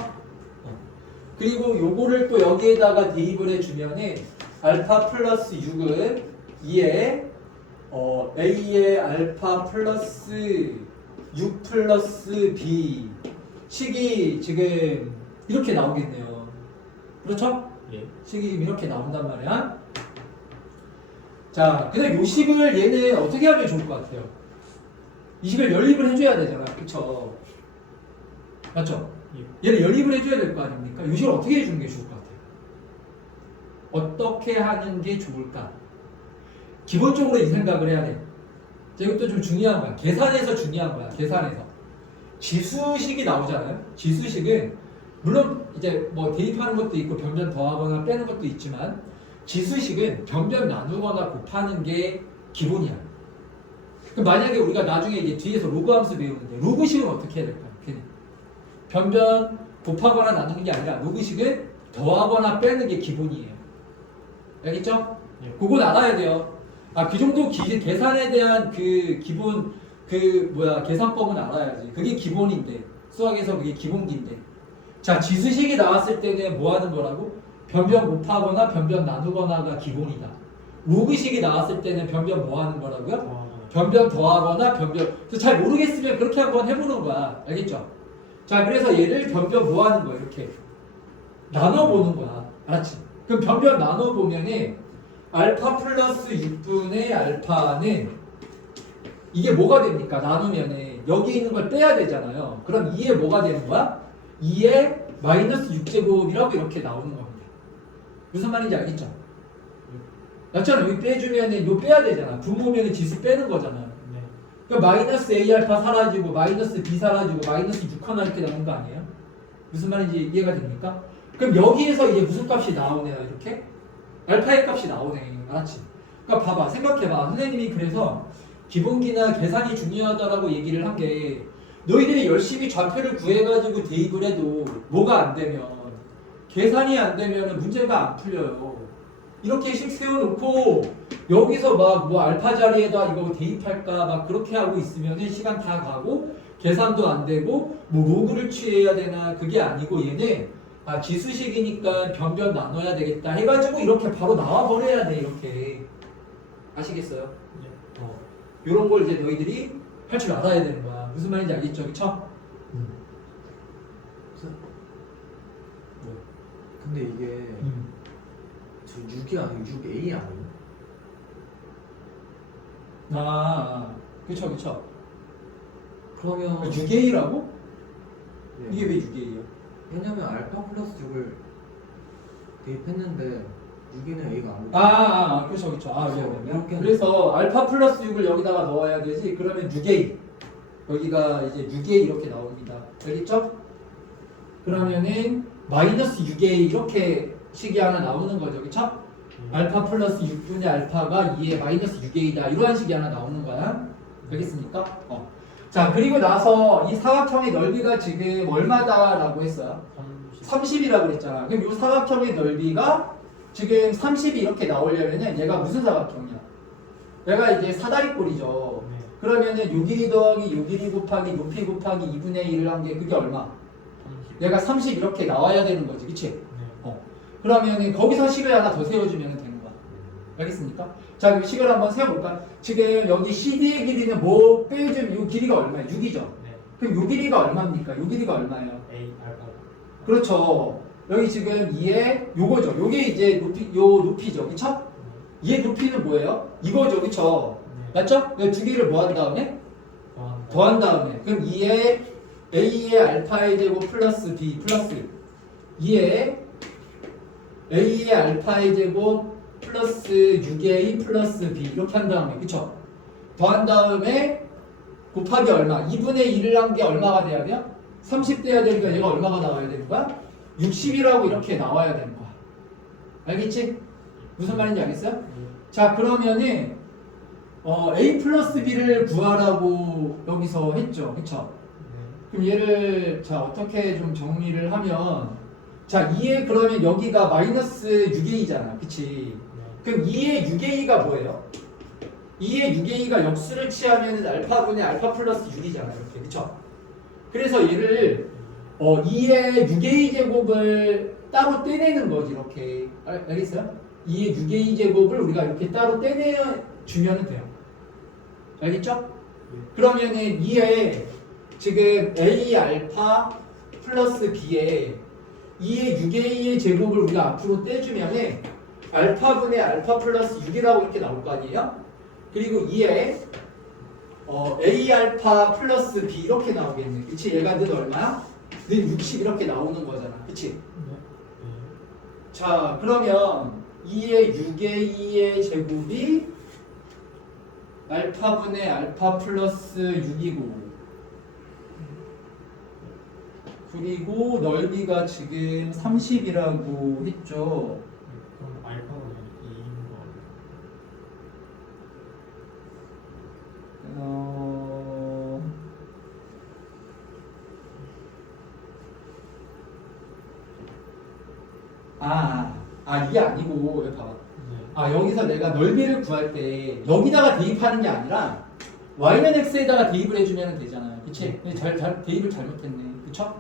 그리고 요거를 또 여기에다가 대입을 해주면은 알파 플러스 6은 2에 a의 알파 플러스 6 플러스 b 식이 지금 이렇게 나오겠네요. 그렇죠? 예. 식이 이렇게 나온단 말이야. 자, 근데 요 식을 얘는 어떻게 하면 좋을 것 같아요? 이 식을 연립을 해줘야 되잖아. 그쵸? 맞죠? 얘를 연립을 해줘야 될 거 아닙니까? 요 식을 어떻게 해주는 게 좋을 것 같아요? 어떻게 하는 게 좋을까? 기본적으로 이 생각을 해야 돼. 자, 이것도 좀 중요한 거야. 계산에서 중요한 거야. 계산에서. 지수식이 나오잖아요. 지수식은 물론 이제 뭐 대입하는 것도 있고 변변 더하거나 빼는 것도 있지만 지수식은 변변 나누거나 곱하는 게 기본이야. 그럼 만약에 우리가 나중에 이제 뒤에서 로그 함수 배우는데 로그식은 어떻게 해야 될까요? 그냥 변변 곱하거나 나누는 게 아니라 로그식은 더하거나 빼는 게 기본이에요. 알겠죠? 예. 그건 알아야 돼요. 그 정도 계산에 대한 그 기본 계산법은 알아야지. 그게 기본인데 수학에서 그게 기본기인데. 자, 지수식이 나왔을 때는 뭐 하는 거라고? 변변 곱하거나 변변 나누거나가 기본이다. 로그식이 나왔을 때는 변변 뭐 하는 거라고요? 변변 더하거나 변변. 잘 모르겠으면 그렇게 한번 해보는 거야. 알겠죠? 자, 그래서 얘를 변변 뭐 하는 거야? 이렇게 나눠보는 거야. 알았지? 그럼 변변 나눠보면은 알파 플러스 6분의 알파는 이게 뭐가 됩니까? 나누면은 여기 있는 걸 빼야 되잖아요. 그럼 2에 뭐가 되는 거야? 2에 마이너스 6제곱이라고 이렇게 나오는 겁니다. 무슨 말인지 알겠죠? 맞잖아. 여기 빼주면은 이거 빼야 되잖아. 분모면은 지수 빼는 거잖아. 네. 그럼 마이너스 A 알파 사라지고 마이너스 B 사라지고 마이너스 6 하나 이렇게 나오는 거 아니에요? 무슨 말인지 이해가 됩니까? 그럼 여기에서 이제 무슨 값이 나오네요? 이렇게? 알파의 값이 나오네. 알았지? 그러니까 봐봐. 생각해봐. 선생님이 그래서 기본기나 계산이 중요하다라고 얘기를 한 게 너희들이 열심히 좌표를 구해가지고 대입을 해도 뭐가 안 되면 계산이 안 되면 문제가 안 풀려요. 이렇게 식 세워놓고 여기서 막 뭐 알파 자리에다 이거 대입할까 막 그렇게 하고 있으면 시간 다 가고 계산도 안 되고 뭐 로그를 취해야 되나 그게 아니고 얘는 지수식이니까 변변 나눠야 되겠다 해가지고 이렇게 바로 나와 버려야 돼. 이렇게 아시겠어요? 네. 이런 걸 이제 너희들이 할 줄 알아야 되는 거야. 무슨 말인지 알겠죠? 그쵸? 근데 이게 저 6이 아니고 6A 아니에요? 그쵸. 그러면 6A라고? 네. 이게 왜 6A야? 왜냐면 알파 플러스 6을 대입했는데 6이는 A가 안 돼. 그쵸. 이렇게 그래서 알파 플러스 6을 여기다가 넣어야 되지. 그러면 6A. 여기가 이제 6A 이렇게 나옵니다. 알겠죠? 그러면은 마이너스 6A 이렇게 식이 하나 나오는 거죠. 그쵸? 알파 플러스 6분의 알파가 2에 마이너스 6A다. 이러한 식이 하나 나오는 거야. 알겠습니까? 자, 그리고 나서 이 사각형의 넓이가 지금 얼마다라고 했어요? 30이라고 그랬잖아. 그럼 이 사각형의 넓이가 지금 30이 이렇게 나오려면은 얘가 무슨 사각형이야? 얘가 이제 사다리꼴이죠. 네. 그러면은 요 길이 더하기 요 길이 곱하기 높이 곱하기 2분의 1을 한 게 그게 얼마? 30. 얘가 30 이렇게 나와야 되는 거지. 그치? 네. 그러면은 거기서 식을 하나 더 세워주면 되는 거야. 알겠습니까? 자, 이 식을 한번 세워볼까? 지금 여기 CD의 길이는 뭐 빼주면 요 길이가 얼마야? 6이죠? 네. 그럼 요 길이가 얼마입니까? 요 길이가 얼마예요? A 알파. 그렇죠. 여기 지금 2에 요거죠. 요게 이제 높이죠. 그쵸? 얘 높이는 뭐예요? 이거죠. 그쵸? 네. 맞죠? 이 두 개를 뭐 한 다음에? 더한 다음에. 그럼 2에 A의 알파의 제곱 플러스 B 플러스 2에 A의 알파의 제곱 플러스 6A 플러스 B 이렇게 한 다음에. 그쵸? 더한 다음에 곱하기 얼마? 2분의 1을 한 게 얼마가 돼야 돼요? 30 돼야 되니까 얘가 얼마가 나와야 되는 거야? 60이라고 이렇게 나와야 되는 거야. 알겠지? 무슨 말인지 알겠어요? 자, 그러면은 A 플러스 B를 구하라고 여기서 했죠. 그쵸? 그럼 얘를 자 어떻게 좀 정리를 하면 자 2에 그러면 여기가 마이너스 6a잖아, 그치? 그럼 2의 6a가 뭐예요? 2의 6a가 역수를 취하면 알파분의 알파 플러스 6이잖아, 이렇게, 그쵸? 그래서 얘를 2의 6a 제곱을 따로 떼내는 거지, 이렇게. 알겠어요? 2의 6a 제곱을 우리가 이렇게 따로 떼내주면 돼요. 알겠죠? 그러면은 2에 지금 a 알파 플러스 b에 2의 6a의 제곱을 우리가 앞으로 떼주면은 알파분의 알파 플러스 6이라고 이렇게 나올 거 아니에요? 그리고 2에 a 알파 플러스 b 이렇게 나오겠네. 그치? 얘가 는 얼마야? 는 60 이렇게 나오는 거잖아. 그치? 자, 그러면 2의 6a의 제곱이 알파분의 알파 플러스 6이고 그리고 넓이가 지금 30이라고 했죠. 그럼 알파가 2인 거. 이게 아니고 여기 봐봐. 여기서 내가 넓이를 구할 때 여기다가 대입하는 게 아니라 y는 x에다가 대입을 해주면 되잖아. 그치? 근데 대입을 잘못했네. 그쵸?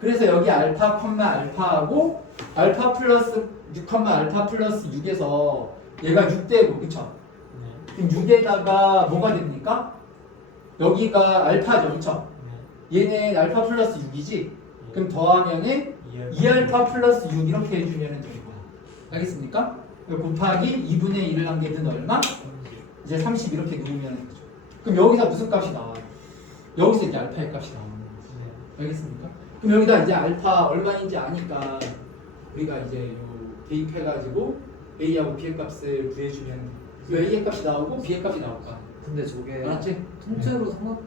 그래서 여기 알파, 알파하고 알파 플러스 6, 알파 플러스 6에서 얘가 6되고, 그쵸? 그럼 6에다가 뭐가 됩니까? 여기가 알파죠, 그쵸? 얘는 알파 플러스 6이지? 그럼 더하면은 2알파 플러스 6 이렇게 해주면 되는 거야. 알겠습니까? 곱하기 2분의 1을 한 게 는 얼마? 이제 30 이렇게 누르면 되죠. 그럼 여기서 무슨 값이 나와요? 여기서 이제 알파의 값이 나오는 거지. 알겠습니까? 그럼 여기다 이제 알파 얼마인지 아니까 우리가 이제 대입해가지고 a하고 b의 값을 구해주면 이 a의 값이 나오고 b의 값이 나올 거야. 근데 저게 알았지? 통째로 삼각